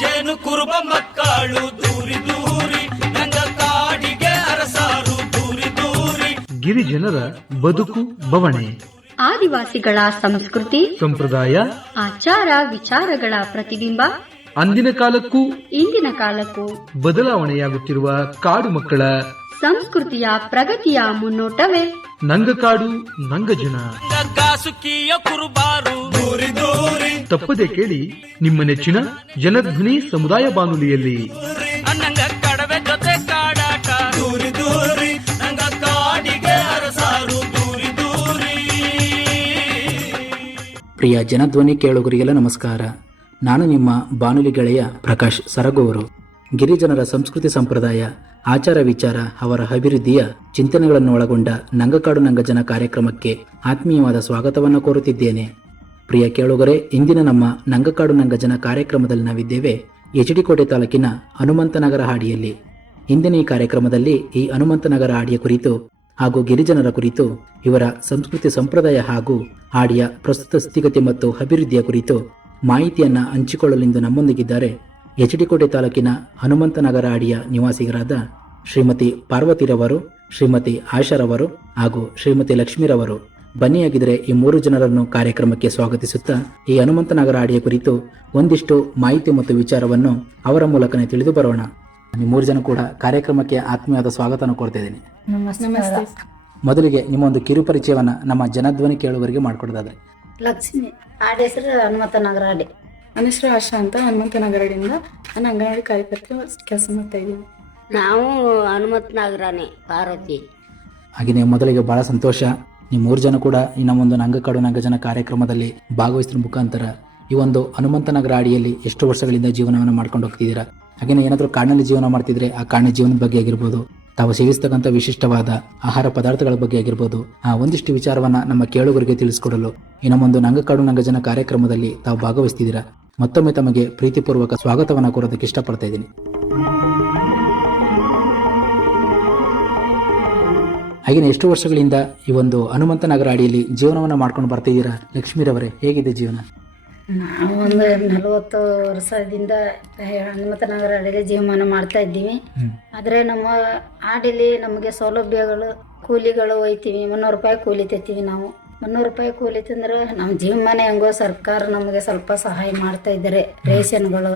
ಜೇನು ಕುರುಬ ಮಕ್ಕಳು ದೂರಿ ದೂರಿ ನಂಗ ಕಾಡಿಗೆ ಅರಸಾರು ದೂರಿ ದೂರಿ. ಗಿರಿಜನರ ಬದುಕು ಬವಣೆ, ಆದಿವಾಸಿಗಳ ಸಂಸ್ಕೃತಿ ಸಂಪ್ರದಾಯ, ಆಚಾರ ವಿಚಾರಗಳ ಪ್ರತಿಬಿಂಬ. ಅಂದಿನ ಕಾಲಕ್ಕೂ ಇಂದಿನ ಕಾಲಕ್ಕೂ ಬದಲಾವಣೆಯಾಗುತ್ತಿರುವ ಕಾಡು ಮಕ್ಕಳ ಸಂಸ್ಕೃತಿಯ ಪ್ರಗತಿಯ ಮುನ್ನೋಟವೇ ನಂಗಕಾಡು ನಂಗಜನ. ಕಾಸುಕಿಯ ಕುರುಬಾರು ದೂರಿ ದೂರಿ. ತಪ್ಪದೆ ಕೇಳಿ ನಿಮ್ಮ ನೆಚ್ಚಿನ ಜನಧ್ವನಿ ಸಮುದಾಯ ಬಾನುಲಿಯಲ್ಲಿ. ನಂಗ ಕಡವೆ ಜೊತೆ ಕಾಡಾಟ ದೂರಿ ದೂರಿ ನಂಗ ಕಾಡಿಗೆ ಅರಸಾರು ದೂರಿ ದೂರಿ. ಪ್ರಿಯ ಜನಧ್ವನಿ ಕೇಳುಗರಿಗೆಲ್ಲ ನಮಸ್ಕಾರ. ನಾನು ನಿಮ್ಮ ಬಾನುಲಿ ಗೆಳೆಯ ಪ್ರಕಾಶ್ ಸರಗೂರು. ಗಿರಿಜನರ ಸಂಸ್ಕೃತಿ ಸಂಪ್ರದಾಯ, ಆಚಾರ ವಿಚಾರ, ಅವರ ಅಭಿವೃದ್ಧಿಯ ಚಿಂತನೆಗಳನ್ನು ಒಳಗೊಂಡ ನಂಗಕಾಡು ನಂಗಜನ ಕಾರ್ಯಕ್ರಮಕ್ಕೆ ಆತ್ಮೀಯವಾದ ಸ್ವಾಗತವನ್ನು ಕೋರುತ್ತಿದ್ದೇನೆ. ಪ್ರಿಯ ಕೇಳುಗರೆ, ಇಂದಿನ ನಮ್ಮ ನಂಗಕಾಡು ನಂಗಜನ ಕಾರ್ಯಕ್ರಮದಲ್ಲಿ ನಾವಿದ್ದೇವೆ ಎಚ್.ಡಿ. ಕೋಟೆ ತಾಲೂಕಿನ ಹನುಮಂತನಗರ ಹಾಡಿಯಲ್ಲಿ. ಇಂದಿನ ಈ ಕಾರ್ಯಕ್ರಮದಲ್ಲಿ ಈ ಹನುಮಂತನಗರ ಹಾಡಿಯ ಕುರಿತು ಹಾಗೂ ಗಿರಿಜನರ ಕುರಿತು, ಇವರ ಸಂಸ್ಕೃತಿ ಸಂಪ್ರದಾಯ ಹಾಗೂ ಹಾಡಿಯ ಪ್ರಸ್ತುತ ಸ್ಥಿತಿಗತಿ ಮತ್ತು ಅಭಿವೃದ್ಧಿಯ ಕುರಿತು ಮಾಹಿತಿಯನ್ನು ಹಂಚಿಕೊಳ್ಳಲೆಂದು ನಮ್ಮೊಂದಿಗಿದ್ದಾರೆ ಎಚ್.ಡಿ. ಕೋಟೆ ತಾಲೂಕಿನ ಹನುಮಂತನಗರ ಹಾಡಿಯ ನಿವಾಸಿಗರಾದ ಶ್ರೀಮತಿ ಪಾರ್ವತಿರವರು, ಶ್ರೀಮತಿ ಆಶಾರವರು ಹಾಗೂ ಶ್ರೀಮತಿ ಲಕ್ಷ್ಮೀರವರು. ಬನ್ನಿಯಾಗಿದ್ದರೆ ಈ ಮೂರು ಜನರನ್ನು ಕಾರ್ಯಕ್ರಮಕ್ಕೆ ಸ್ವಾಗತಿಸುತ್ತಾ ಈ ಹನುಮಂತನಗರ ಹಾಡಿಯ ಕುರಿತು ಒಂದಿಷ್ಟು ಮಾಹಿತಿ ಮತ್ತು ವಿಚಾರವನ್ನು ಅವರ ಮೂಲಕನೇ ತಿಳಿದು ಬರೋಣ. ಈ ಮೂರು ಜನ ಕೂಡ ಕಾರ್ಯಕ್ರಮಕ್ಕೆ ಆತ್ಮೀಯವಾದ ಸ್ವಾಗತವನ್ನು ಕೊಡ್ತಾ ಇದ್ದೀನಿ. ನಮಸ್ತೆ. ಮೊದಲಿಗೆ ನಿಮ್ಮ ಒಂದು ಕಿರು ಪರಿಚಯವನ್ನು ನಮ್ಮ ಜನಧ್ವನಿ ಕೇಳುಗರಿಗೆ ಮಾಡಿಕೊಡೋದಾದ್ರೆ. ಲಕ್ಷ್ಮಿ, ಹಾಡಿ ಹೆಸರು ಹನುಮಂತನಗರ ಹಾಡಿ. ನನ್ನ ಹೆಸರು ಆಶಾ ಅಂತ, ಹನುಮಂತನಗರದಿಂದ ನಾನು ಅಂಗನವಾಡಿ ಕಾರ್ಯಕರ್ತೆ ಕೆಲಸ ಮಾಡ್ತಾ ಇದ್ದೀನಿ. ನಾವು ಹನುಮಂತನಗರನೇ, ಪಾರ್ವತಿ. ಹಾಗೆಯೇ ಮೊದಲಿಗೆ ಬಹಳ ಸಂತೋಷ, ನೀವು ಮೂರು ಜನ ಕೂಡ ಈ ನಮ್ಮೊಂದು ನಂಗಕಾಡು ನಂಗಜನ ಕಾರ್ಯಕ್ರಮದಲ್ಲಿ ಭಾಗವಹಿಸಿದ ಮುಖಾಂತರ ಈ ಒಂದು ಹನುಮಂತನಗರ ಹಾಡಿಯಲ್ಲಿ ಎಷ್ಟು ವರ್ಷಗಳಿಂದ ಜೀವನವನ್ನು ಮಾಡ್ಕೊಂಡು ಹೋಗ್ತಿದ್ದೀರಾ. ಹಾಗೆಯೇ ಏನಾದರೂ ಕಾಡಿನಲ್ಲಿ ಜೀವನ ಮಾಡ್ತಿದ್ರೆ ಆ ಕಾಡಿನ ಜೀವನದ ಬಗ್ಗೆ ಆಗಿರ್ಬೋದು, ತಾವು ಸೇವಿಸ್ತಕ್ಕಂಥ ವಿಶಿಷ್ಟವಾದ ಆಹಾರ ಪದಾರ್ಥಗಳ ಬಗ್ಗೆ ಆಗಿರ್ಬೋದು, ಆ ಒಂದಿಷ್ಟು ವಿಚಾರವನ್ನು ನಮ್ಮ ಕೇಳುಗರಿಗೆ ತಿಳಿಸ್ಕೊಡಲು ಈ ನಮ್ಮೊಂದು ನಂಗಕಾಡು ನಂಗಜನ ಕಾರ್ಯಕ್ರಮದಲ್ಲಿ ತಾವು ಭಾಗವಹಿಸ್ತಿದ್ದೀರಾ. ಮತ್ತೊಮ್ಮೆ ತಮಗೆ ಪ್ರೀತಿಪೂರ್ವಕ ಸ್ವಾಗತವನ್ನು ಕೋರೋದಕ್ಕೆ ಇಷ್ಟಪಡ್ತಾ ಇದ್ದೀನಿ. ಹಾಗೆಯೇ ಎಷ್ಟು ವರ್ಷಗಳಿಂದ ಈ ಒಂದು ಹನುಮಂತನಗರ ಹಾಡಿಯಲ್ಲಿ ಜೀವನವನ್ನು ಮಾಡ್ಕೊಂಡು ಬರ್ತಿದ್ದೀರಾ? ಲಕ್ಷ್ಮೀರವರೇ, ಹೇಗಿದೆ ಜೀವನ? ನಾವು ಒಂದು 40 ವರ್ಷದಿಂದ ಹನುಮಂತನಗರ ಹಾಡಿಯಲ್ಲಿ ಜೀವಮಾನ ಮಾಡ್ತಾ ಇದ್ದೀವಿ. ಆದರೆ ನಮ್ಮ ಹಾಡಿಲಿ ನಮಗೆ ಸೌಲಭ್ಯಗಳು, ಕೂಲಿಗಳು ಒಯ್ತೀವಿ. 300 ರೂಪಾಯಿ ಕೂಲಿ ತೆತ್ತೀವಿ. ನಾವು 300 ರೂಪಾಯಿ ಕೂಲಿ ತಂದ್ರೆ ನಮ್ಮ ಜೀವಮಾನ ಹೆಂಗೋ ಸರ್ಕಾರ ನಮಗೆ ಸ್ವಲ್ಪ ಸಹಾಯ ಮಾಡ್ತಾ ಇದ್ದಾರೆ. ರೇಷನ್ಗಳು,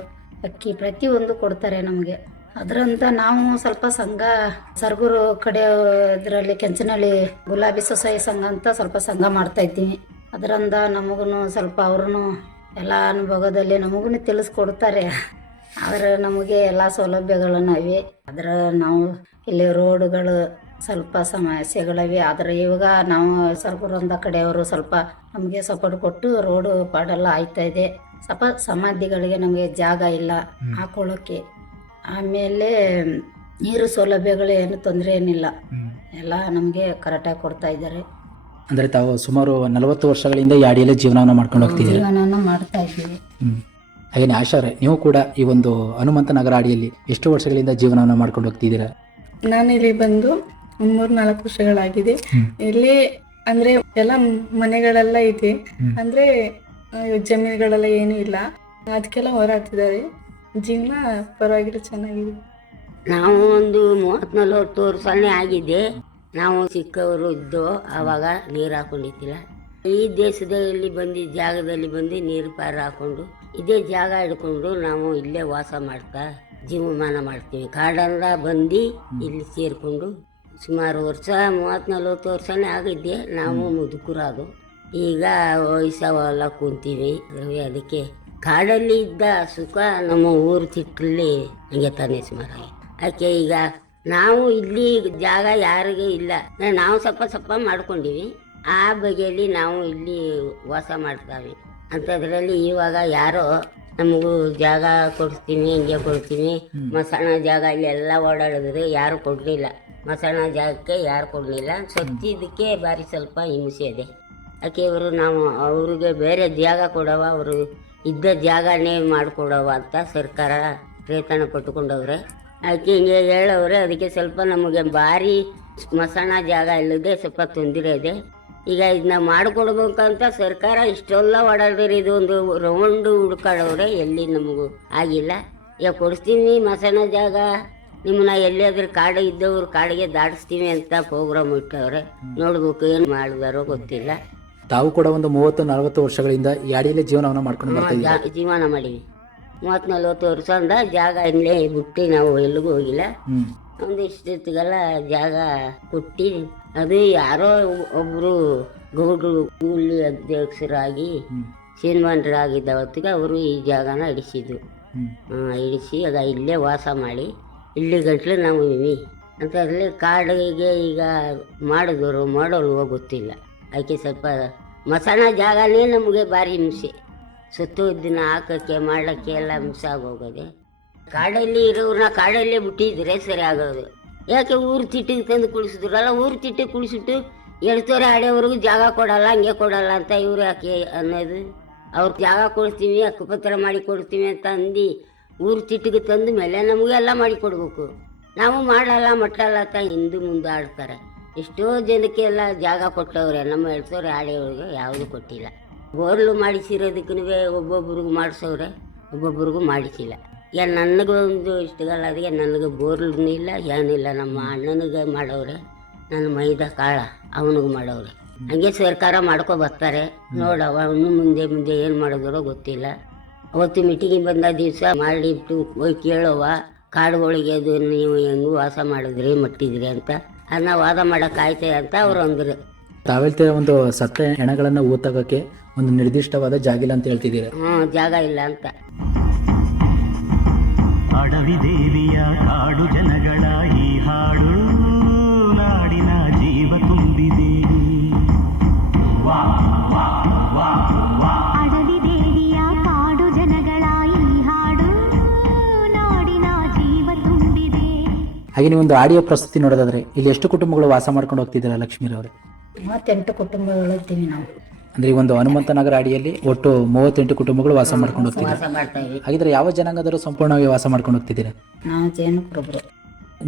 ಅಕ್ಕಿ ಪ್ರತಿಯೊಂದು ಕೊಡ್ತಾರೆ ನಮಗೆ. ಅದರಂತ ನಾವು ಸ್ವಲ್ಪ ಸಂಘ ಸರಗೂರು ಕಡೆ ಇದರಲ್ಲಿ ಕೆಂಚನಹಳ್ಳಿ ಗುಲಾಬಿ ಸ್ವಸಹಾಯ ಸಂಘ ಅಂತ ಸ್ವಲ್ಪ ಸಂಘ ಮಾಡ್ತಾ ಇದ್ದೀವಿ. ಅದರಿಂದ ನಮಗೂ ಸ್ವಲ್ಪ ಅವ್ರೂ ಎಲ್ಲ ಅನುಭವದಲ್ಲಿ ನಮಗೂ ತಿಳಿಸ್ಕೊಡ್ತಾರೆ. ಆದರೆ ನಮಗೆ ಎಲ್ಲ ಸೌಲಭ್ಯಗಳನ್ನು ಇವೆ. ಆದರೆ ನಾವು ಇಲ್ಲಿ ರೋಡುಗಳು ಸ್ವಲ್ಪ ಸಮಸ್ಯೆಗಳಿವೆ. ಆದರೆ ಇವಾಗ ನಾವು ಸರಗೂರಂದ ಕಡೆಯವರು ಸ್ವಲ್ಪ ನಮಗೆ ಸಪೋರ್ಟ್ ಕೊಟ್ಟು ರೋಡು ಪಾಡೆಲ್ಲ ಆಯ್ತಾ ಇದೆ. ಸ್ವಲ್ಪ ಸಮಾಧಿಗಳಿಗೆ ನಮಗೆ ಜಾಗ ಇಲ್ಲ ಹಾಕೊಳ್ಳೋಕ್ಕೆ. ಆಮೇಲೆ ನೀರು ಸೌಲಭ್ಯಗಳು ಏನು ತೊಂದರೆ ಏನಿಲ್ಲ, ಎಲ್ಲ ನಮಗೆ ಕರೆಕ್ಟಾಗಿ ಕೊಡ್ತಾ ಇದ್ದಾರೆ. ಅಂದರೆ ತಾವು ಸುಮಾರು 40 ವರ್ಷಗಳಿಂದ ಈ ಹಾಡಿಯಲ್ಲಿ ಜೀವನವನ್ನು ಮಾಡ್ಕೊಂಡು ಹೋಗ್ತಿದ್ದೀರಾ. ಜೀವನವನ್ನು ಮಾಡ್ತಾ ಇದ್ದೀವಿ. ಹಾಗೆಯೇ ಆಶಾರೆ, ನೀವು ಕೂಡ ಈ ಒಂದು ಹನುಮಂತನಗರ ಹಾಡಿಯಲ್ಲಿ ಎಷ್ಟು ವರ್ಷಗಳಿಂದ ಜೀವನವನ್ನು ಮಾಡ್ಕೊಂಡು ಹೋಗ್ತಿದ್ದೀರಾ? ನಾನು ಇಲ್ಲಿ ಬಂದು 3-4 ವರ್ಷಗಳಾಗಿದೆ. ಇಲ್ಲಿ ಅಂದ್ರೆ ಎಲ್ಲ ಮನೆಗಳೆಲ್ಲ ಇದೆ, ಅಂದ್ರೆ ಜಮೀನುಗಳೆಲ್ಲ ಏನೂ ಇಲ್ಲ. ಅದಕ್ಕೆಲ್ಲ ಹೋರಾಡ್ತಿದ್ದಾರೆ. ಜೀವನ ಪರವಾಗಿಲ್ಲ, ಚೆನ್ನಾಗಿದೆ. ನಾವು ಒಂದು 30-40 ವರ್ಷನೇ ಆಗಿದೆ. ನಾವು ಚಿಕ್ಕವರು ಇದ್ದು ಆವಾಗ ನೀರು ಹಾಕೊಂಡಿದ್ದಿಲ್ಲ. ಈ ದೇಶದಲ್ಲಿ ಬಂದು ಜಾಗದಲ್ಲಿ ಬಂದು ನೀರು ಪಾರು ಹಾಕೊಂಡು ಇದೇ ಜಾಗ ಹಿಡ್ಕೊಂಡು ನಾವು ಇಲ್ಲೇ ವಾಸ ಮಾಡ್ತಾ ಜೀವಮಾನ ಮಾಡ್ತೀವಿ. ಕಾಡೆಲ್ಲ ಬಂದು ಇಲ್ಲಿ ಸೇರಿಕೊಂಡು ಸುಮಾರು ವರ್ಷ 30-40 ವರ್ಷನೇ ಆಗಿದ್ದೆ. ನಾವು ಮುದುಕರಾದು ಈಗ ವಯಸ್ಸವೆಲ್ಲ ಕುಂತೀವಿ. ಅದಕ್ಕೆ ಕಾಡಲ್ಲಿ ಇದ್ದ ಸುಖ ನಮ್ಮ ಊರು ತಿಟ್ಟಲ್ಲಿ ಹಂಗೆ ತಾನೇ ಸುಮಾರು. ಅದಕ್ಕೆ ಈಗ ನಾವು ಇಲ್ಲಿ ಜಾಗ ಯಾರಿಗೂ ಇಲ್ಲ, ನಾವು ಸ್ವಲ್ಪ ಮಾಡ್ಕೊಂಡಿವಿ. ಆ ಬಗೆಯಲ್ಲಿ ನಾವು ಇಲ್ಲಿ ವಾಸ ಮಾಡ್ತಾವೆ. ಅಂಥದ್ರಲ್ಲಿ ಇವಾಗ ಯಾರೋ ನಮಗೂ ಜಾಗ ಕೊಡ್ತೀನಿ, ಹಿಂಗೆ ಕೊಡ್ತೀನಿ, ಮಸಾಣ ಜಾಗ ಇಲ್ಲೆಲ್ಲ ಓಡಾಡಿದ್ರೆ ಯಾರು ಕೊಡಲಿಲ್ಲ. ಮಸಾಣ ಜಾಗಕ್ಕೆ ಯಾರು ಕೊಡಲಿಲ್ಲ. ಸತ್ತಿದ್ದಕ್ಕೆ ಭಾರಿ ಸ್ವಲ್ಪ ಹಿಂಸೆ ಇದೆ. ಯಾಕೆ ಇವರು ನಾವು ಅವ್ರಿಗೆ ಬೇರೆ ಜಾಗ ಕೊಡವ, ಅವರು ಇದ್ದ ಜಾಗನೇ ಮಾಡಿಕೊಡವ ಅಂತ ಸರ್ಕಾರ ಪ್ರಯತ್ನ ಪಟ್ಟುಕೊಂಡವ್ರೆ. ಅದಕ್ಕೆ ಹಿಂಗೆ ಹೇಳವ್ರೆ. ಅದಕ್ಕೆ ಸ್ವಲ್ಪ ನಮಗೆ ಭಾರಿ ಸ್ಮಶಾನ ಜಾಗ ಇಲ್ಲದೆ ಸ್ವಲ್ಪ ತೊಂದರೆ ಇದೆ. ಈಗ ಇದನ್ನ ಮಾಡಿಕೊಡ್ಬೇಕಂತ ಸರ್ಕಾರ ಇಷ್ಟೆಲ್ಲ ಓಡಾಡಿದ್ರೆ ಇದೊಂದು ರೌಂಡ್ ಹುಡ್ಕಾಡವ್ರೆ, ಎಲ್ಲಿ ನಮಗೂ ಆಗಿಲ್ಲ. ಈಗ ಕೊಡಿಸ್ತೀನಿ ಮಸಾನ ಜಾಗ, ನಿಮ್ಮನ್ನ ಎಲ್ಲಿಯಾದ್ರೂ ಕಾಡು ಇದ್ದವ್ರು ಕಾಡಿಗೆ ದಾಟಿಸ್ತೀವಿ ಅಂತ ಪ್ರೋಗ್ರಾಮ್ ಇಟ್ಟವ್ರೆ. ನೋಡ್ಬೇಕು ಏನು ಮಾಡಿದಾರೋ ಗೊತ್ತಿಲ್ಲ. ತಾವು ಕೂಡ ಒಂದು 30-40 ವರ್ಷಗಳಿಂದ ಯಾಡಿಯಲ್ಲೇ ಜೀವನವನ್ನು ಮಾಡ್ಕೊಂಡು ಬರ್ತಾ ಇದ್ದೀರಾ? ಜೀವನ ಮಾಡೀವಿ 30-40 ವರ್ಷದಿಂದ. ಜಾಗ ಇಲ್ಲೇ ಬಿಟ್ಟು ನಾವು ಎಲ್ಲಿಗೂ ಹೋಗಿಲ್ಲ. ಒಂದಿಷ್ಟೊತ್ತಿಗೆಲ್ಲ ಜಾಗ ಕೊಟ್ಟು ಅದು ಯಾರೋ ಒಬ್ರು ಗೌಡ್ರು ಕೂಲಿ ಅಧ್ಯಕ್ಷರಾಗಿ ಸಿನಿಮಾಂಡ್ರಾಗಿದ್ದ ಹೊತ್ತಿಗೆ ಅವರು ಈ ಜಾಗನ ಹಿಡಿಸಿದ್ರು. ಹಿಡಿಸಿ ಆಗ ಇಲ್ಲೇ ವಾಸ ಮಾಡಿ ಇಲ್ಲಿ ಗಂಟ್ಲು ನಾವು ಇವಿ ಅಂತ. ಅಲ್ಲಿ ಕಾಡಿಗೆ ಈಗ ಮಾಡಿದವರು ಮಾಡೋಲ್ವೋ ಗೊತ್ತಿಲ್ಲ. ಅದಕ್ಕೆ ಸ್ವಲ್ಪ ಮಸಾನ ಜಾಗನೇ ನಮಗೆ ಭಾರಿ ಹಿಂಸೆ. ಸುತ್ತು ದಿನ ಹಾಕೋಕ್ಕೆ ಮಾಡೋಕ್ಕೆ ಎಲ್ಲ ಹಿಂಸೆ ಆಗೋಗೋದೆ. ಕಾಡಲ್ಲಿ ಇರೋರನ್ನ ಕಾಡಲ್ಲೇ ಬಿಟ್ಟಿದ್ರೆ ಸರಿ ಆಗೋದು. ಯಾಕೆ ಊರು ತಿಟ್ಟಿಗೆ ತಂದು ಕುಳಿಸಿದ್ರಲ್ಲ, ಊರು ತಿಟ್ಟಿಗೆ ಕುಳಿಸಿಬಿಟ್ಟು ಹೇಳ್ತವ್ರೆ ಆಡೋವ್ರಿಗೂ ಜಾಗ ಕೊಡಲ್ಲ, ಹಂಗೆ ಕೊಡಲ್ಲ ಅಂತ. ಇವ್ರು ಯಾಕೆ ಅನ್ನೋದು? ಅವ್ರು ಜಾಗ ಕೊಡ್ತೀವಿ, ಹಕ್ಕುಪತ್ರ ಮಾಡಿ ಕೊಡ್ತೀವಿ ಅಂತ ಅಂದು ಊರು ತಿಟ್ಟಿಗೆ ತಂದ ಮೇಲೆ ನಮಗೆಲ್ಲ ಮಾಡಿ ಕೊಡಬೇಕು. ನಾವು ಮಾಡಲ್ಲ ಮಟ್ಟಲ್ಲ ಅಂತ ಹಿಂದೆ ಮುಂದೆ ಆಡ್ತಾರೆ. ಎಷ್ಟೋ ಜನಕ್ಕೆ ಎಲ್ಲ ಜಾಗ ಕೊಟ್ಟವ್ರೆ, ನಮ್ಮ ಹೇಳ್ತವ್ರೆ ಆಡೋವ್ರಿಗೆ ಯಾವುದೂ ಕೊಟ್ಟಿಲ್ಲ. ಬೋರ್ಲು ಮಾಡಿಸಿರೋದಕ್ಕೂ ಒಬ್ಬೊಬ್ರಿಗೂ ಮಾಡಿಸವ್ರೆ, ಒಬ್ಬೊಬ್ರಿಗೂ ಮಾಡಿಸಿಲ್ಲ. ಈಗ ನನಗೊಂದು ಇಷ್ಟಗಲ್ಲ, ಅದಕ್ಕೆ ನನಗೆ ಬೋರ್ಲೂ ಇಲ್ಲ ಏನಿಲ್ಲ. ನಮ್ಮ ಅಣ್ಣನಿಗೆ ಮಾಡವ್ರೆ, ನನ್ನ ಮೈದ ಕಾಳ ಅವನಿಗೆ ಮಾಡವ್ರೆ. ಹಂಗೆ ಸರ್ಕಾರ ಮಾಡ್ಕೊ ಬರ್ತಾರೆ. ನೋಡವ ಅವನು ಮುಂದೆ ಮುಂದೆ ಏನು ಮಾಡಿದ್ರೋ ಗೊತ್ತಿಲ್ಲ. ಅವತ್ತು ಮೀಟಿಂಗಿಗೆ ಬಂದ ದಿವಸ ಮಾಡಿಬಿಟ್ಟು ಹೋಗಿ ಕೇಳೋವ, ಕಾಡುಗಳಿಗೆ ಅದು ನೀವು ಹೆಂಗೂ ವಾಸ ಮಾಡಿದ್ರಿ ಮಟ್ಟಿದ್ರಿ ಅಂತ. ಅದನ್ನ ವಾದ ಮಾಡೋಕ್ಕಾಯ್ತೆ ಅಂತ ಅವ್ರು ಅಂದರು. ತಾವೆಲ್ತ ಒಂದು ಸತ್ತ ಹೆಣಗಳನ್ನು ಊತಕ್ಕೆ ಒಂದು ನಿರ್ದಿಷ್ಟವಾದ ಜಾಗ ಇಲ್ಲ ಅಂತ ಹೇಳ್ತಿದ್ದೀರ? ಜಾಗ ಇಲ್ಲ ಅಂತ. ಅಡವಿ ದೇವಿಯ ಕಾಡು ಜನಗಳ ಈ ಹಾಡು ನಾಡಿನ ಜೀವ ತುಂಬಿದೆ. ಅಡವಿ ದೇವಿಯ ಕಾಡು ಜನಗಳ ಈ ಹಾಡು ನಾಡಿನ ಜೀವ ತುಂಬಿದೆ. ಹಾಗೆ ನೀವು ಒಂದು ಆಡಿಯೋ ಪ್ರಸ್ತುತಿ ನೋಡೋದಾದ್ರೆ ಇಲ್ಲಿ ಎಷ್ಟು ಕುಟುಂಬಗಳು ವಾಸ ಮಾಡ್ಕೊಂಡು ಹೋಗ್ತಿದ್ದೀರಾ ಲಕ್ಷ್ಮೀರವ್ರೆ? 38 ಕುಟುಂಬಗಳು ಇದ್ದೀವಿ ನಾವು. ಅಂದ್ರೆ ಈ ಒಂದು ಹನುಮಂತನಗರ ಅಡಿಯಲ್ಲಿ ಒಟ್ಟು 38 ಕುಟುಂಬಗಳು ವಾಸ ಮಾಡ್ಕೊಂಡು ಹೋಗ್ತಿದ್ದೀರಾ. ವಾಸ ಮಾಡ್ತಾ ಇವಿ. ಹಾಗಿದ್ರೆ ಯಾವ ಜನಾಂಗದವರು ಸಂಪೂರ್ಣವಾಗಿ ವಾಸ ಮಾಡ್ಕೊಂಡು ಹೋಗ್ತಿದ್ದೀರಾ? ನಾವು ಜೇನುಕುರುಬರು.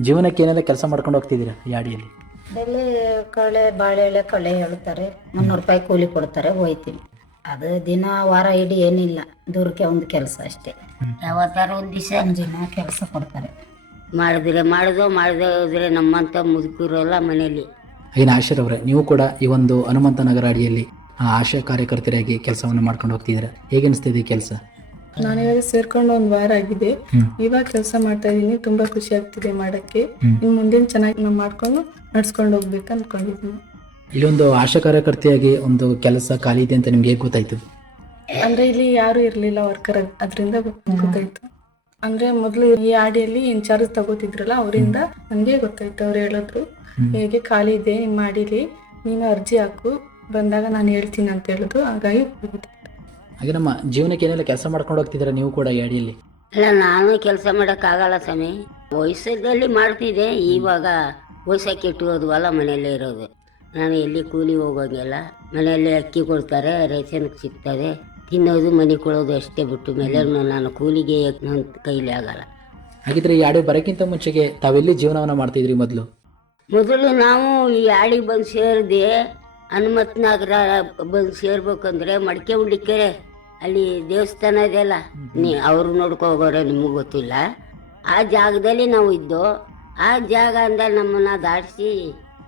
ಜೀವನಕ್ಕೆ ಏನೆಲ್ಲ ಕೆಲಸ ಮಾಡ್ಕೊಂಡು ಹೋಗ್ತಿದ್ದೀರಾ ಈ ಅಡಿಯಲ್ಲಿ? ಬೆಲೆ ಕಳೆ ಬಾಳೆಲೆ ಕಳೆ ಹೇಳ್ತಾರೆ, 300 ರೂಪಾಯಿ ಕೂಲಿ ಕೊಡ್ತಾರೆ, ಹೋಯ್ತೀವಿ. ಅದು ದಿನ ವಾರ ಇಡೀ ಏನಿಲ್ಲ, ದೂರಕ್ಕೆ ಒಂದು ಕೆಲಸ ಅಷ್ಟೇ. ಯಾವತ್ತಾರ ಒಂದು ದಿವಸ ದಿನ ಕೆಲಸ ಕೊಡ್ತಾರೆ. ಮಾಡಿದ್ರೆ ಮಾಡದೆ ಹೋದ್ರೆ ನಮ್ಮಂಥ ಮುದುಕರೆಲ್ಲ ಮನೇಲಿ. ಹಾಗೆ ಆಶಾರವ್ರೆ, ನೀವು ಕೂಡ ಈ ಒಂದು ಹನುಮಂತನಗರ ಅಡಿಯಲ್ಲಿ ಆಶಾ ಕಾರ್ಯಕರ್ತರಾಗಿ ಕೆಲಸವನ್ನು ಮಾಡ್ಕೊಂಡು ಹೋಗ್ತಿದ್ದೀರಾ. ಹೇಗೆ ಅನಿಸ್ತಿದೆ ಈ ಕೆಲಸ? ನಾನಿವಾಗ ಸೇರ್ಕೊಂಡು 1 ವಾರ ಆಗಿದೆ. ಇವಾಗ ಕೆಲಸ ಮಾಡ್ತಾ ಇದೀನಿ. ತುಂಬಾ ಖುಷಿ ಆಗ್ತಿದೆ ಮಾಡಕ್ಕೆ. ಇನ್ನು ಮುಂದಿನ ಚೆನ್ನಾಗಿ ನಾವು ಮಾಡ್ಕೊಂಡು ನಡ್ಸ್ಕೊಂಡು ಹೋಗ್ಬೇಕು ಅನ್ಕೊಂಡಿದ್ದೀನಿ. ಇಲ್ಲೊಂದು ಆಶಾ ಕಾರ್ಯಕರ್ತೆಯಾಗಿ ಒಂದು ಕೆಲಸ ಖಾಲಿ ಇದೆ ಅಂತ ನಿಮ್ಗೆ ಹೇಗೆ ಗೊತ್ತಾಯ್ತು? ಅಂದ್ರೆ ಇಲ್ಲಿ ಯಾರು ಇರ್ಲಿಲ್ಲ ವರ್ಕರ್, ಅದರಿಂದ ಗೊತ್ತಾಯ್ತು. ಅಂದ್ರೆ ಮೊದಲು ಈ ಆಡಿಯಲ್ಲಿ ಇನ್ಚಾರ್ಜ್ ತಗೋತಿದ್ರಲ್ಲ, ಅವರಿಂದ ನನ್ಗೆ ಗೊತ್ತಾಯ್ತು. ಅವ್ರು ಹೇಳಿದ್ರು ಹೇಗೆ ಖಾಲಿ ಇದೆ ನಿಮ್ಮ ಆಡಿಲಿ, ನೀನು ಅರ್ಜಿ ಹಾಕು, ಬಂದಾಗ ನಾನು ಹೇಳ್ತೀನಿ ಅಂತ ಹೇಳಿದ್ರು. ಹಾಗಾಗಿ ಹಾಗೆ ನಮ್ಮ ಜೀವನಕ್ಕೆ ಏನೆಲ್ಲ ಕೆಲಸ ಮಾಡ್ಕೊಂಡು ಹೋಗ್ತಿದ್ದೀರಾ ನೀವು ಕೂಡ ಈ ಅಡಿಯಲ್ಲಿ? ಇಲ್ಲ, ನಾನು ಕೆಲಸ ಮಾಡೋಕ್ಕಾಗಲ್ಲ ಸ್ವಾಮಿ. ವಯಸ್ಸಲ್ಲಿ ಮಾಡ್ತಿದ್ದೆ, ಇವಾಗ ವಯಸ್ಸಕ್ಕೆ ಇಟ್ಟುಕೋದ್ವಲ್ಲ ಮನೆಯಲ್ಲೇ ಇರೋದು. ನಾನು ಎಲ್ಲಿ ಕೂಲಿ ಹೋಗೋಂಗಿಲ್ಲ. ಮನೆಯಲ್ಲೇ ಅಕ್ಕಿ ಕೊಡ್ತಾರೆ, ರೇಷನ್ ಸಿಗ್ತದೆ, ತಿನ್ನೋದು ಮನೆ ಕೊಡೋದು ಅಷ್ಟೇ ಬಿಟ್ಟು ಮೇಲೆ ನಾನು ಕೂಲಿಗೆ ನನ್ನ ಕೈಲಿ ಆಗಲ್ಲ. ಹಾಗಿದ್ರೆ ಈ ಆಡಿಯೋ ಬರೋಕ್ಕಿಂತ ಮುಂಚೆಗೆ ತಾವೆಲ್ಲಿ ಜೀವನವನ್ನು ಮಾಡ್ತಿದ್ರಿ ಮೊದಲು? ಮೊದಲು ನಾವು ಈ ಆಡಿಗೆ ಬಂದು ಸೇರಿದೆ. ಹನುಮಂತನಗರ ಬಂದು ಸೇರ್ಬೇಕಂದ್ರೆ ಮಡಿಕೆ ಹುಂಡಿಕೆರೆ ಅಲ್ಲಿ ದೇವಸ್ಥಾನ ಇದೆಯಲ್ಲ, ಅವ್ರು ನೋಡ್ಕೋಗೋರೆ, ನಿಮಗೆ ಗೊತ್ತಿಲ್ಲ. ಆ ಜಾಗದಲ್ಲಿ ನಾವು ಇದ್ದೋ. ಆ ಜಾಗ ಅಂದ ನಮ್ಮನ್ನ ದಾಟಿಸಿ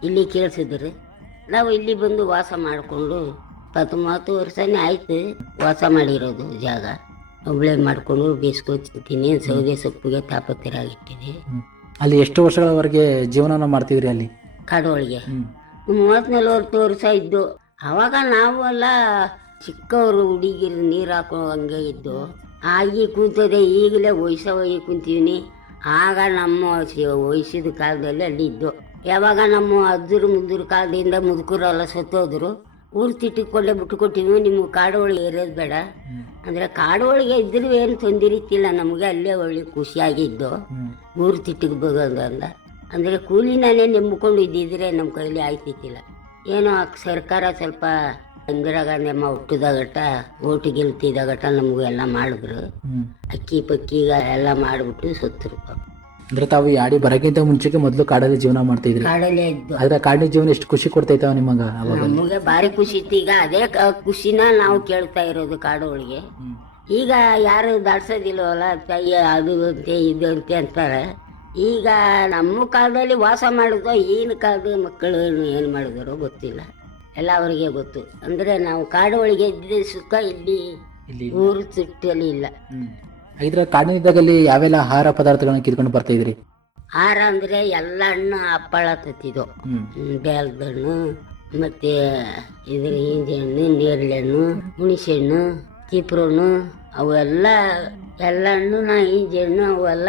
ಇಲ್ಲಿ ಕೇಳಿಸಿದ್ರು. ನಾವು ಇಲ್ಲಿ ಬಂದು ವಾಸ ಮಾಡಿಕೊಂಡು 30 ವರ್ಷನೇ ಆಯ್ತು ವಾಸ ಮಾಡಿರೋದು. ಜಾಗ ಒಬ್ಬಳೆ ಮಾಡಿಕೊಂಡು ಬೇಯಿಸ್ಕೊ ತಿಂತೀನಿ. ಸೌದೆ ಸೊಪ್ಪಿಗೆ ತಾಪತ್ರೆ ಆಗಿಟ್ಟಿದೆ. ಅಲ್ಲಿ ಎಷ್ಟು ವರ್ಷಗಳವರೆಗೆ ಜೀವನವನ್ನು ಮಾಡ್ತಿದ್ರಿ ಅಲ್ಲಿ ಕಾಡೊಳಗೆ? 30-40 ವರ್ಷ ಇದ್ದು. ಅವಾಗ ನಾವು ಎಲ್ಲ ಚಿಕ್ಕವರು ಹುಡುಗಿರು ನೀರು ಹಾಕೋ ಹಂಗೆ ಇದ್ದು. ಆಗಿ ಕೂತದೆ. ಈಗಲೇ ವಯಸ್ಸಾಗಿ ಕುಂತೀವಿ. ಆಗ ನಮ್ಮ ವಯಸ್ಸಿದ ಕಾಲದಲ್ಲಿ ಅಲ್ಲಿ ಇದ್ದು. ಯಾವಾಗ ನಮ್ಮ ಅಜ್ಜರು ಮುದ್ದುರ ಕಾಲದಿಂದ ಮುದುಕರೆಲ್ಲ ಸತ್ತೋದ್ರು. ಊರು ತಿಟ್ಟಿಕೊಂಡೆ ಬಿಟ್ಟು ಕೊಟ್ಟಿವಿ. ನಿಮ್ಗೆ ಕಾಡು ಒಳಗೆ ಇರೋದು ಬೇಡ ಅಂದರೆ ಕಾಡು ಒಳಗೆ ಇದ್ರೂ ಏನು ತೊಂದರೆ ಇತ್ತಿಲ್ಲ ನಮಗೆ. ಅಲ್ಲೇ ಒಳ್ಳೆ ಖುಷಿಯಾಗಿದ್ದು ಊರು ತಿಟ್ಟಿಗೆ ಬರೋದಂದ. ಅಂದರೆ ಕೂಲಿನೇ ನೆಂಬ್ಕೊಂಡು ಇದ್ದಿದ್ರೆ ನಮ್ಮ ಕೈಲಿ ಆಯ್ತಿತ್ತಿಲ್ಲ. ಏನೋ ಸರ್ಕಾರ ಸ್ವಲ್ಪ ಇಂದಿರಾ ಗಾಂಧಿ ಅಮ್ಮ ಹುಟ್ಟಿದಾಗಟ ಓಟು ಗೆಲ್ತಿದ್ದಾಗಟ ನಮಗೂ ಎಲ್ಲ ಮಾಡಿದ್ರು. ಅಕ್ಕಿ ಪಕ್ಕಿ ಎಲ್ಲ ಮಾಡಿಬಿಟ್ಟು ಸತ್ತರು. ಅಂದ್ರೆ ತಾವು ಈ ಆಡಿ ಬರಕ್ಕಿಂತ ಮುಂಚೆಗೆ ಮೊದಲು ಕಾಡಲ್ಲಿ ಜೀವನ ಮಾಡ್ತಾ ಇದ್ರಿ. ಕಾಡಲ್ಲೇ ಇದ್ದು ಆದ್ರೆ ಕಾಡಿನ ಜೀವನ ಎಷ್ಟು ಖುಷಿ ಕೊಡ್ತೈತಾವ ನಿಮಗ ಅವಾಗ? ನಮಗೆ ಭಾರಿ ಖುಷಿ ಇತ್ತು. ಈಗ ಅದೇ ಖುಷಿನ ನಾವು ಕೇಳ್ತಾ ಇರೋದು ಕಾಡು ಒಳಗೆ. ಈಗ ಯಾರು ದಾಡ್ಸೋದಿಲ್ವಲ್ಲ, ತಾಯಿ ಅದು ಅಂತೆ ಇದು ಅಂತೆ ಅಂತಾರೆ. ಈಗ ನಮ್ಮ ಕಾಲದಲ್ಲಿ ವಾಸ ಮಾಡಿದ್ವು, ಈಗಿನ ಕಾಲದ ಮಕ್ಕಳು ಏನು ಮಾಡಿದಾರೋ ಗೊತ್ತಿಲ್ಲ, ಎಲ್ಲ ಅವರಿಗೆ ಗೊತ್ತು. ಅಂದರೆ ನಾವು ಕಾಡು ಒಳಗೆ ಇದ್ದ ಸುಖ ಇಲ್ಲಿ ಊರು ಸುತ್ತಲ್ಲಿ ಇಲ್ಲ. ಇದ್ರ ಕಾಡಿನಿದ್ದಾಗಲ್ಲಿ ಯಾವೆಲ್ಲ ಆಹಾರ ಪದಾರ್ಥಗಳನ್ನ ಕಿತ್ಕೊಂಡು ಬರ್ತಾ ಇದ್ರಿ? ಆಹಾರ ಅಂದರೆ ಎಲ್ಲ ಹಣ್ಣು ಹಪ್ಪಳ ತತ್ತಿದ್ದು, ಬೇಲದ ಹಣ್ಣು, ಮತ್ತು ಇದ್ರ ಹಿಂಜೆ ಹಣ್ಣು, ನೇರಳೆ ಹಣ್ಣು, ಹುಣಸೆ ಹಣ್ಣು, ಕಿಪ್ರಣ್ಣು, ಅವೆಲ್ಲ ಎಲ್ಲ ಹಣ್ಣು ಹಿಂಜೆ ಹಣ್ಣು ಅವೆಲ್ಲ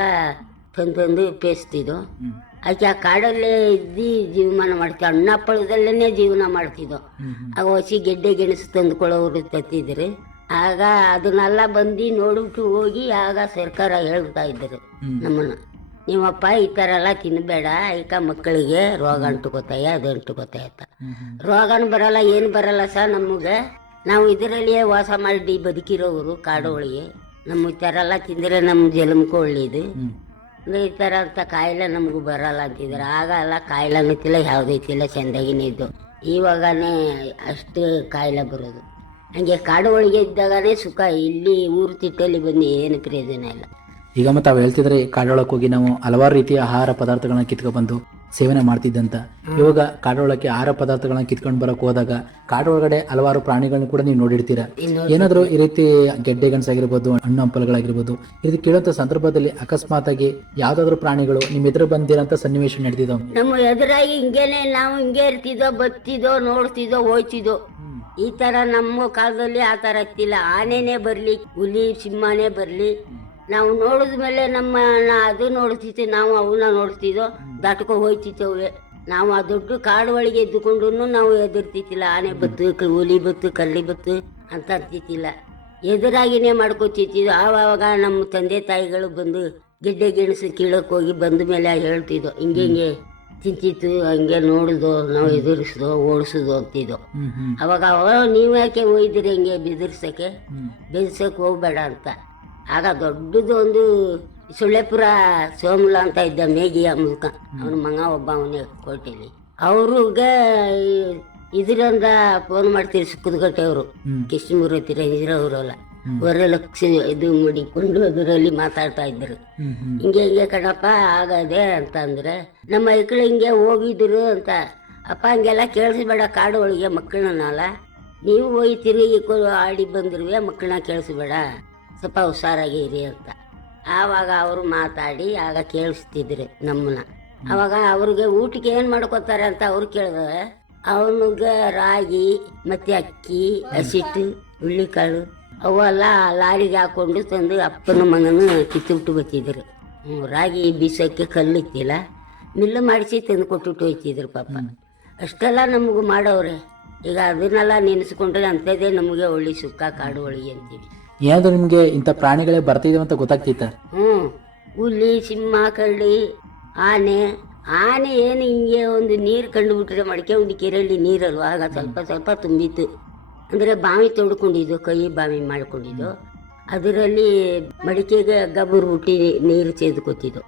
ತಂದು ಪೇಸ್ತಿದ್ದೋ. ಆಕೆ ಆ ಕಾಡಲ್ಲೇ ಇದ್ದು ಜೀವಮಾನ ಮಾಡ್ತಿದ್ದೋ, ಹಣ್ಣು ಹಪ್ಪಳದಲ್ಲೇ ಜೀವನ ಮಾಡ್ತಿದ್ದೋ. ಆಗ ಹಸಿ ಗೆಡ್ಡೆ ಗೆಣಸು ತಂದುಕೊಳ್ಳೋರು ತತ್ತಿದ್ರು. ಆಗ ಅದನ್ನೆಲ್ಲ ಬಂದು ನೋಡ್ಬಿಟ್ಟು ಹೋಗಿ ಆಗ ಸರ್ಕಾರ ಹೇಳ್ತಾ ಇದ್ರು ನಮ್ಮನ್ನ, ನೀವಪ್ಪ ಈ ಥರ ಎಲ್ಲ ತಿನ್ನಬೇಡ, ಈಗ ಮಕ್ಕಳಿಗೆ ರೋಗ ಅಂಟುಕೋತಾಯ ಅದು ಅಂಟುಕೋತಾಯ ಅಂತ. ರೋಗನೂ ಬರಲ್ಲ, ಏನು ಬರಲ್ಲ ಸರ್ ನಮಗೆ. ನಾವು ಇದರಲ್ಲಿಯೇ ವಾಸ ಮಾಡಿ ಬದುಕಿರೋರು ಕಾಡು ಒಳಗೆ. ನಮ್ಮ ಈ ಥರ ಎಲ್ಲ ತಿಂದರೆ ನಮ್ಮ ಜಲಮಕ್ಕೂ ಒಳ್ಳೇದು, ಅಂದರೆ ಈ ಥರ ಅಂತ ಕಾಯಿಲೆ ನಮಗೂ ಬರಲ್ಲ ಅಂತಿದ್ರು. ಆಗ ಎಲ್ಲ ಕಾಯಿಲೆ ಅನ್ನತ್ತಿಲ್ಲ, ಯಾವುದೈತಿಲ್ಲ, ಚೆಂದಾಗಿನೇ ಇದ್ದು. ಇವಾಗನೇ ಅಷ್ಟು ಕಾಯಿಲೆ ಬರೋದು. ಹಂಗೆ ಕಾಡು ಒಳಗೆ ಇದ್ದಾಗನೇ ಸುಖ. ಇಲ್ಲಿ ಊರು ತಿಟ್ಟಲ್ಲಿ ಬಂದು ಏನು ಪ್ರಯೋಜನ ಇಲ್ಲ. ಈಗ ಮತ್ತೆ ತಾವು ಹೇಳ್ತಿದ್ರೆ ಕಾಡೊಳಕ್ಕೆ ಹೋಗಿ ನಾವು ಹಲವಾರು ರೀತಿಯ ಆಹಾರ ಪದಾರ್ಥಗಳನ್ನ ಕಿತ್ಕೊಂಡು ಬಂದು ಸೇವನೆ ಮಾಡ್ತಿದ್ದಂತ. ಇವಾಗ ಕಾಡೊಳಕ್ಕೆ ಆಹಾರ ಪದಾರ್ಥಗಳನ್ನ ಕಿತ್ಕೊಂಡು ಬರಕ್ ಹೋದಾಗ ಕಾಡೊಳಗಡೆ ಹಲವಾರು ಪ್ರಾಣಿಗಳನ್ನ ಕೂಡ ನೀವು ನೋಡಿರ್ತೀರ. ಏನಾದ್ರು ಈ ರೀತಿ ಗೆಡ್ಡೆ ಗೆಣಸಾಗಿರ್ಬೋದು, ಹಣ್ಣು ಹಂಪಲುಗಳಾಗಿರ್ಬೋದು, ಈ ರೀತಿ ಕೇಳೋಂಥ ಸಂದರ್ಭದಲ್ಲಿ ಅಕಸ್ಮಾತ್ ಆಗಿ ಯಾವ್ದಾದ್ರು ಪ್ರಾಣಿಗಳು ನಿಮ್ ಎದುರು ಬಂದಿರೋಂಥ ಸನ್ನಿವೇಶ ನಡೆದಿದ್ದಾವ? ನಮ್ಮ ಎದುರಾಗಿ ಹಿಂಗೇನೆ ನಾವು ಹಿಂಗೆ ಇರ್ತಿದ್ದೋ, ಬತ್ತಿದ್ದೋ, ನೋಡ್ತಿದ್ದೋ, ಹೋಯ್ತಿದ್ದೋ. ಈ ತರ ನಮ್ಮ ಕಾಲದಲ್ಲಿ ಆ ತರ ಇತ್ತಿಲ್ಲ. ಆನೆನೇ ಬರ್ಲಿ, ಹುಲಿ ಸಿಂಹನೇ ಬರ್ಲಿ, ನಾವು ನೋಡಿದ್ಮೇಲೆ ನಮ್ಮ ಅದು ನೋಡ್ತಿತ್ತು, ನಾವು ಅವನ್ನ ನೋಡ್ತಿದ್ದೋ, ದಾಟ್ಕೊ ಹೋಯ್ತಿತ್ತವೆ. ನಾವು ಆ ದೊಡ್ಡ ಕಾಡು ಒಳಗೆ ಎದ್ದುಕೊಂಡು ನಾವು ಎದುರ್ತಿತ್ತಿಲ್ಲ. ಆನೆ ಬತ್ತು, ಹುಲಿ ಬತ್ತು, ಕರಡಿ ಬತ್ತು ಅಂತ ಅಂತಿತ್ತಿಲ್ಲ. ಎದುರಾಗಿನೇ ಮಾಡ್ಕೊತಿತ್ತಿದ್ದು. ಆವಾಗ ನಮ್ಮ ತಂದೆ ತಾಯಿಗಳು ಬಂದು ಗೆಡ್ಡೆ ಗೆಣಸು ಕೀಳಕ್ಕೆ ಹೋಗಿ ಬಂದ ಮೇಲೆ ಹೇಳ್ತಿದ್ದೋ, ಹಿಂಗೆ ತಿಂತಿತ್ತು, ಹಂಗೆ ನೋಡಿದೋ, ನಾವು ಎದುರಿಸ್ದೋ, ಓಡಿಸೋದು ಅಂತಿದ್ದೋ. ಅವಾಗ ನೀವು ಯಾಕೆ ಹೋಯ್ದಿರಿ ಹಂಗೆ ಬೆದರ್ಸಕ್ಕೆ ಹೋಗ್ಬೇಡ ಅಂತ. ಆಗ ದೊಡ್ಡದು ಒಂದು ಸುಳ್ಳೆಪುರ ಸೋಮಲ ಅಂತ ಇದ್ದ ಮೇಗಿಯ ಮೂಲಕ, ಅವನ ಮಗ ಒಬ್ಬ ಅವನೇ ಕೋಟೆಯಲ್ಲಿ. ಅವ್ರಿಗೆ ಇದರಿಂದ ಫೋನ್ ಮಾಡ್ತೀರಿ ಸುಕ್ಕದಗಟ್ಟೆ ಅವರು, ಕೃಷ್ಣಮೂರ್ತಿ ರಂಜಿರವರಲ್ಲ, ವರಲಕ್ಷ ಇದು ಮಾಡಿಕೊಂಡು ಅದರಲ್ಲಿ ಮಾತಾಡ್ತಾ ಇದ್ರು. ಹಿಂಗೆ ಕಣಪ್ಪ ಆಗದೆ ಅಂತ ಅಂದ್ರೆ ನಮ್ಮ ಮಕ್ಕಳು ಹಿಂಗೆ ಹೋಗಿದ್ರು ಅಂತ. ಅಪ್ಪ ಹಂಗೆಲ್ಲ ಕೇಳಿಸ್ಬೇಡ, ಕಾಡು ಒಳಗೆ ಮಕ್ಕಳನ್ನಲ್ಲ, ನೀವು ಹೋಯ್ತಿರಿ ಆಡಿ ಬಂದಿರುವೆ, ಮಕ್ಕಳನ್ನ ಕೇಳಿಸ್ಬೇಡ, ಸ್ವಲ್ಪ ಹುಷಾರಾಗಿ ಇರಿ ಅಂತ. ಆವಾಗ ಅವರು ಮಾತಾಡಿ ಆಗ ಕೇಳಿಸ್ತಿದ್ರು ನಮ್ಮನ್ನ. ಅವಾಗ ಅವ್ರಿಗೆ ಊಟಕ್ಕೆ ಏನು ಮಾಡ್ಕೋತಾರೆ ಅಂತ ಅವ್ರು ಕೇಳಿದ್ರೆ, ಅವನಿಗೆ ರಾಗಿ ಮತ್ತೆ ಅಕ್ಕಿ, ಹಸಿಟ್ಟು, ಹುಳ್ಳಿಕಾಳು ಅವೆಲ್ಲ ಲಾರಿಗೆ ಹಾಕೊಂಡು ತಂದು ಅಪ್ಪನ ಮಗನ ಕಿತ್ತುಬಿಟ್ಟು ಬತ್ತಿದ್ರು. ರಾಗಿ ಬೀಸೋಕ್ಕೆ ಕಲ್ಲಿತ್ತಿಲ್ಲ, ಮಿಲ್ಲು ಮಾಡಿಸಿ ತಂದು ಕೊಟ್ಟುಬಿಟ್ಟು ಹೋಯ್ತಿದ್ರು ಪಾಪ. ಅಷ್ಟೆಲ್ಲ ನಮಗೂ ಮಾಡವ್ರೆ. ಈಗ ಅದನ್ನೆಲ್ಲ ನೆನೆಸ್ಕೊಂಡ್ರೆ ಅಂಥದ್ದೇ ನಮಗೆ ಒಳ್ಳೆ ಸುಖ ಕಾಡು ಒಳಗೆ ಅಂತೀವಿ. ಏನಾದ್ರು ನಿಮ್ಗೆ ಇಂಥ ಪ್ರಾಣಿಗಳೇ ಬರ್ತಿದ್ವಿ ಅಂತ ಗೊತ್ತಾಗ್ತಿತ್ತ? ಹುಲಿ, ಸಿಂಹ, ಕರಡಿ, ಆನೆ ಏನು ಹಿಂಗೆ ಒಂದು ನೀರು ಕಂಡುಬಿಟ್ರೆ ಮಡಿಕೆ ಒಂದು ಕೆರೆಯಲ್ಲಿ ನೀರಲ್ವ, ಆಗ ಸ್ವಲ್ಪ ಸ್ವಲ್ಪ ತುಂಬಿತ್ತು. ಅಂದರೆ ಬಾವಿ ತೊಡ್ಕೊಂಡಿದ್ದು, ಕೈ ಬಾವಿ ಮಾಡ್ಕೊಂಡಿದ್ದು, ಅದರಲ್ಲಿ ಮಡಿಕೆಗೆ ಗಬ್ಬರು ಹುಟ್ಟಿ ನೀರು ಸೇದ್ಕೊತಿದ್ದು.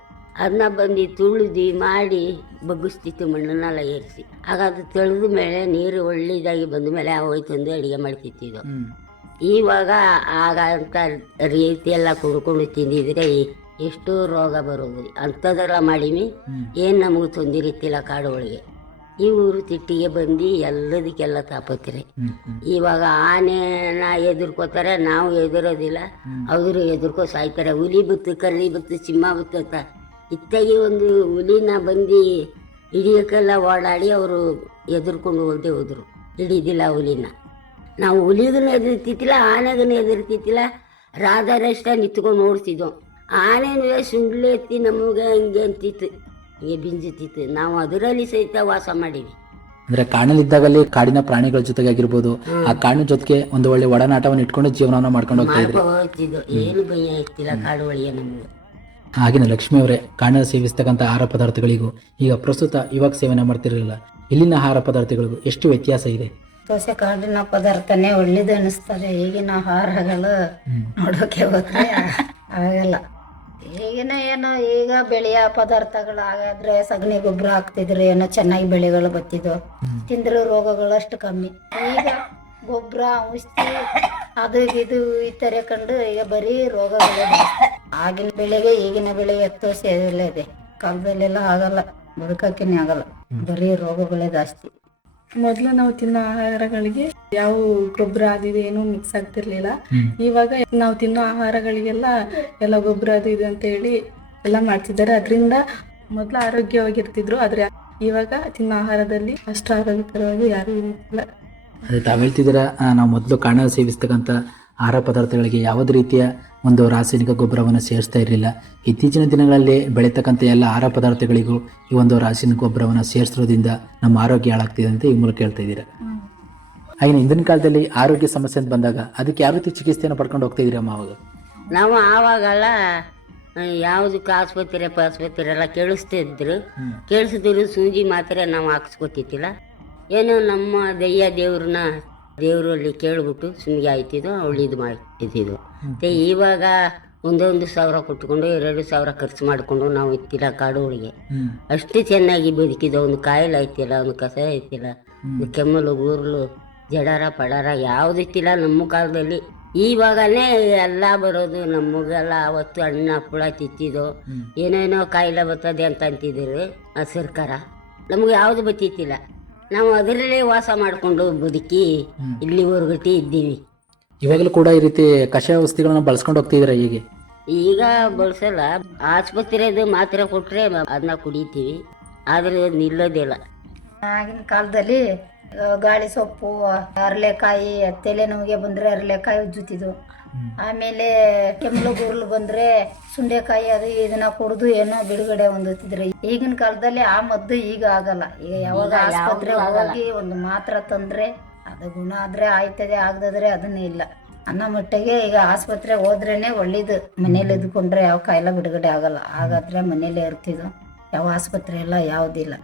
ಅದನ್ನ ಬಂದು ತುಳಿದು ಮಾಡಿ ಬಗ್ಗಿಸ್ತಿತ್ತು, ಮಣ್ಣನ್ನೆಲ್ಲ ಏರಿಸಿ. ಆಗ ಅದು ತೆಳೆದ ಮೇಲೆ ನೀರು ಒಳ್ಳೆದಾಗಿ ಬಂದ ಮೇಲೆ ಹೋಯ್ತಂದು ಅಡುಗೆ ಮಾಡ್ತಿತ್ತಿದ್ದು. ಇವಾಗ ಆಗ ಅಂತ ರೀತಿಯೆಲ್ಲ ಕುಡ್ಕೊಂಡು ತಿಂದಿದ್ರೆ ಎಷ್ಟೋ ರೋಗ ಬರೋದು. ಅಂಥದ್ದೆಲ್ಲ ಮಾಡೀನಿ, ಏನು ನಮಗೆ ತೊಂದಿರಿತ್ತಿಲ್ಲ ಕಾಡು ಒಳಗೆ. ಈ ಊರು ತಿಟ್ಟಿಗೆ ಬಂದು ಎಲ್ಲದಕ್ಕೆಲ್ಲ ತಾಪತ್ರೆ. ಇವಾಗ ಆನೆನ ಎದುರ್ಕೋತಾರೆ, ನಾವು ಎದುರೋದಿಲ್ಲ, ಅವರು ಎದುರ್ಕೋ ಸಾಯ್ತಾರೆ. ಹುಲಿ ಬತ್ತು, ಕರಡಿ ಬತ್ತು, ಸಿಂಹ ಬತ್ತು ಅಂತ ಇತ್ತಾಗಿ ಒಂದು ಹುಲಿನ ಬಂದು ಹಿಡಿಯೋಕ್ಕೆಲ್ಲ ಓಡಾಡಿ ಅವರು ಎದುರ್ಕೊಂಡು ಹೋಗದೆ ಹೋದರು, ಹಿಡಿದಿಲ್ಲ ಹುಲಿನ. ನಾವು ಹುಲಿಗನ್ನ ಎದುರ್ತಿತ್ತಿಲ್ಲ, ಆನೆಗನ್ನ ಎದುರ್ತಿತ್ತಿಲ್ಲ, ರಾಧಾರಷ್ಟ ನಿಂತ್ಕೊಂಡು ನೋಡ್ತಿದ್ದೋ. ಆನೆನೂ ಸುಂಡ್ಲೆ ಎತ್ತಿ ನಮಗೆ ಹಂಗೆ ಅಂತಿತ್ತು, ಹಿಂಗೆ ಬಿಂಜುತ್ತಿತ್ತು. ನಾವು ಅದರಲ್ಲಿ ಸಹಿತ ವಾಸ ಮಾಡೀವಿ. ಅಂದ್ರೆ ಕಾಡಿನಲ್ಲಿದ್ದಾಗಲ್ಲಿ ಕಾಡಿನ ಪ್ರಾಣಿಗಳ ಜೊತೆಗೆ ಆಗಿರ್ಬೋದು, ಆ ಕಾಡಿನ ಜೊತೆಗೆ ಒಂದು ಒಳ್ಳೆ ಒಡನಾಟವನ್ನು ಇಟ್ಕೊಂಡು ಜೀವನವನ್ನು ಮಾಡ್ಕೊಂಡು ಹೋಗ್ತಿದ್ದೋ. ಏನು ಭಯ ಇತ್ತಿಲ್ಲ ಕಾಡು ಒಳಗೆ ನಮಗೆ. ಹಾಗೇನೆ ಲಕ್ಷ್ಮಿ ಅವರೇ, ಕಾಡಿನಲ್ಲಿ ಸೇವಿಸ್ತಕ್ಕಂಥ ಆಹಾರ ಪದಾರ್ಥಗಳಿಗೂ ಈಗ ಪ್ರಸ್ತುತ ಇವಾಗ ಸೇವನೆ ಮಾಡ್ತಿರಲಿಲ್ಲ ಇಲ್ಲಿನ ಆಹಾರ ಪದಾರ್ಥಗಳಿಗೂ ಎಷ್ಟು ವ್ಯತ್ಯಾಸ ಇದೆ? ದೋಸೆ ಕಾಡಿನ ಪದಾರ್ಥನೇ ಒಳ್ಳೇದು ಅನಿಸ್ತಾರೆ. ಈಗಿನ ಆಹಾರಗಳು ನೋಡೋಕೆ ಹೋದ್ರೆ ಆಗಲ್ಲ. ಈಗಿನ ಏನೋ ಈಗ ಬೆಳೆಯ ಪದಾರ್ಥಗಳು ಹಾಗಾದ್ರೆ ಸಗಣಿ ಗೊಬ್ಬರ ಹಾಕ್ತಿದ್ರು, ಏನೋ ಚೆನ್ನಾಗಿ ಬೆಳೆಗಳು ಬತ್ತಿದ್ವು, ತಿಂದ್ರೆ ರೋಗಗಳು ಅಷ್ಟು ಕಮ್ಮಿ. ಈಗ ಗೊಬ್ಬರ ಔಷಧಿ ಅದು ಇದು ಈ ತರ ಕಂಡು ಈಗ ಬರೀ ರೋಗಗಳೇ ಜಾಸ್ತಿ. ಆಗಿನ ಬೆಳೆಗೆ ಈಗಿನ ಬೆಳೆಗೆ ವ್ಯತ್ಯಾಸ ಇದೆ. ಕಾಲದಲ್ಲೆಲ್ಲ ಆಗಲ್ಲ, ಬದುಕಕ್ಕೇನೆ ಆಗಲ್ಲ, ಬರೀ ರೋಗಗಳೇ ಜಾಸ್ತಿ. ಮೊದಲು ನಾವು ತಿನ್ನೋ ಆಹಾರಗಳಿಗೆ ಯಾವ ಗೊಬ್ಬರ ಅದು ಇದು ಏನೂ ಮಿಕ್ಸ್ ಆಗ್ತಿರ್ಲಿಲ್ಲ. ಇವಾಗ ನಾವು ತಿನ್ನೋ ಆಹಾರಗಳಿಗೆಲ್ಲ ಎಲ್ಲ ಗೊಬ್ಬರ ಅದು ಇದು ಅಂತ ಹೇಳಿ ಎಲ್ಲ ಮಾಡ್ತಿದ್ದಾರೆ. ಅದರಿಂದ ಮೊದಲು ಆರೋಗ್ಯವಾಗಿರ್ತಿದ್ರು, ಆದ್ರೆ ಇವಾಗ ತಿನ್ನೋ ಆಹಾರದಲ್ಲಿ ಅಷ್ಟು ಆರೋಗ್ಯಕರವಾಗಿ ಯಾರು ಇಲ್ಲ. ಅದೇ ತಾವು ಹೇಳ್ತಿದ್ದೀರಾ, ನಾವು ಮೊದಲು ಕಾಣ ಸೇವಿಸ್ತಕ್ಕಂಥ ಆಹಾರ ಪದಾರ್ಥಗಳಿಗೆ ಯಾವುದೇ ರೀತಿಯ ಒಂದು ರಾಸಾಯನಿಕ ಗೊಬ್ಬರವನ್ನು ಸೇರಿಸ್ತಾ ಇರಲಿಲ್ಲ. ಇತ್ತೀಚಿನ ದಿನಗಳಲ್ಲಿ ಬೆಳೀತಕ್ಕಂಥ ಎಲ್ಲ ಆಹಾರ ಪದಾರ್ಥಗಳಿಗೂ ಈ ಒಂದು ರಾಸಾಯನಿಕ ಗೊಬ್ಬರವನ್ನು ಸೇರಿಸೋದ್ರಿಂದ ನಮ್ಮ ಆರೋಗ್ಯ ಹಾಳಾಗ್ತಿದೆ ಅಂತ ಈ ಮೂಲಕ ಹೇಳ್ತಾ ಇದ್ದೀರಾ. ಆಗಿನ ಹಿಂದಿನ ಕಾಲದಲ್ಲಿ ಆರೋಗ್ಯ ಸಮಸ್ಯೆ ಅಂತ ಬಂದಾಗ ಅದಕ್ಕೆ ಯಾವ ರೀತಿ ಚಿಕಿತ್ಸೆಯನ್ನು ಪಡ್ಕೊಂಡು ಹೋಗ್ತಾ ಇದ್ದೀರಮ್ಮ ಅವಾಗ? ನಾವು ಆವಾಗೆಲ್ಲ ಯಾವುದಕ್ಕೆ ಆಸ್ಪತ್ರೆ ಎಲ್ಲ ಕೇಳಿಸ್ತಿದ್ರು, ಸೂಜಿ ಮಾತ್ರೆ ನಾವು ಹಾಕ್ಸ್ಕೊತಿದ್ದಿಲ್ಲ. ಏನೋ ನಮ್ಮ ದಯ್ಯ ದೇವರಲ್ಲಿ ಕೇಳ್ಬಿಟ್ಟು ಸುಮ್ಗೆ ಆಯ್ತಿದ್ದು, ಅವಳು ಇದು ಮಾಡ್ತಿದ್ದು. ಮತ್ತು ಇವಾಗ 1,000 ಕೊಟ್ಕೊಂಡು 2,000 ಖರ್ಚು ಮಾಡಿಕೊಂಡು ನಾವು ಇತ್ತಿಲ್ಲ ಕಾಡುಗಳಿಗೆ. ಅಷ್ಟು ಚೆನ್ನಾಗಿ ಬದುಕಿದ್ದು. ಒಂದು ಕಾಯಿಲೆ ಐತಿಲ್ಲ, ಒಂದು ಕಸ ಐತಿಲ್ಲ, ಒಂದು ಕೆಮ್ಮಲು ಊರ್ಲು ಜಡರ ಪಡರ ಯಾವುದಿತ್ತಿಲ್ಲ ನಮ್ಮ ಕಾಲದಲ್ಲಿ. ಇವಾಗನೇ ಎಲ್ಲ ಬರೋದು. ನಮಗೆಲ್ಲ ಅವತ್ತು ಹಣ್ಣು ಹಪ್ಪಳ ತಿತ್ತಿದ್ದು, ಏನೇನೋ ಕಾಯಿಲೆ ಬರ್ತದೆ ಅಂತ ಅಂತಿದ್ರು ಆ ಸರ್ಕಾರ. ನಮ್ಗೆ ಯಾವುದು ಬತ್ತಿತ್ತಿಲ್ಲ. ನಾವು ಅದರಲ್ಲೇ ವಾಸ ಮಾಡಿಕೊಂಡು ಬದುಕಿ ಇಲ್ಲಿ ಹೊರಗಟ್ಟಿ ಇದ್ದೀವಿ. ಇವಾಗಲೂ ಕೂಡ ಈ ರೀತಿ ಕಷಾಯ ಔಷಧಿಗಳನ್ನ ಬಳಸ್ಕೊಂಡು ಹೋಗ್ತಿದ್ದೀರಾ? ಹೀಗೆ ಈಗ ಬಳಸಲ್ಲ. ಆಸ್ಪತ್ರೆದು ಮಾತ್ರೆ ಕೊಟ್ಟರೆ ಅದನ್ನ ಕುಡಿತೀವಿ, ಆದರೆ ನಿಲ್ಲೋದಿಲ್ಲ. ಆಗಿನ ಕಾಲದಲ್ಲಿ ಗಾಳಿ ಸೊಪ್ಪು, ಅರಳೆಕಾಯಿ, ತಲೆ ನೋವಿಗೆ ಬಂದರೆ ಅರಳೆಕಾಯಿ ಉಜ್ಜುತ್ತಿದ್ದು. ಆಮೇಲೆ ಕೆಮ್ಮಲು ಗುರ್ಲು ಬಂದರೆ ಸುಂಡೆಕಾಯಿ ಅದು ಇದನ್ನ ಕುಡಿದು ಏನೋ ಬಿಡುಗಡೆ ಹೊಂದುತ್ತಿದ್ರು. ಈಗಿನ ಕಾಲದಲ್ಲಿ ಆ ಮದ್ದು ಈಗ ಆಗಲ್ಲ. ಈಗ ಯಾವಾಗ ಆಸ್ಪತ್ರೆ ಹೋಗಿ ಒಂದು ಮಾತ್ರ ತಂದರೆ ಅದು ಗುಣ ಆದರೆ ಆಯ್ತದೆ, ಆಗದಾದ್ರೆ ಅದನ್ನೇ ಇಲ್ಲ ಅನ್ನೋ ಮಟ್ಟಿಗೆ ಈಗ ಆಸ್ಪತ್ರೆ ಹೋದ್ರೇನೆ ಒಳ್ಳೇದು. ಮನೇಲಿ ಇದ್ಕೊಂಡ್ರೆ ಯಾವ ಕಾಯಿಲೆ ಬಿಡುಗಡೆ ಆಗಲ್ಲ. ಹಾಗಾದ್ರೆ ಮನೇಲೇ ಇರ್ತಿದ್ದು, ಯಾವ ಆಸ್ಪತ್ರೆ ಎಲ್ಲ ಯಾವುದಿಲ್ಲ.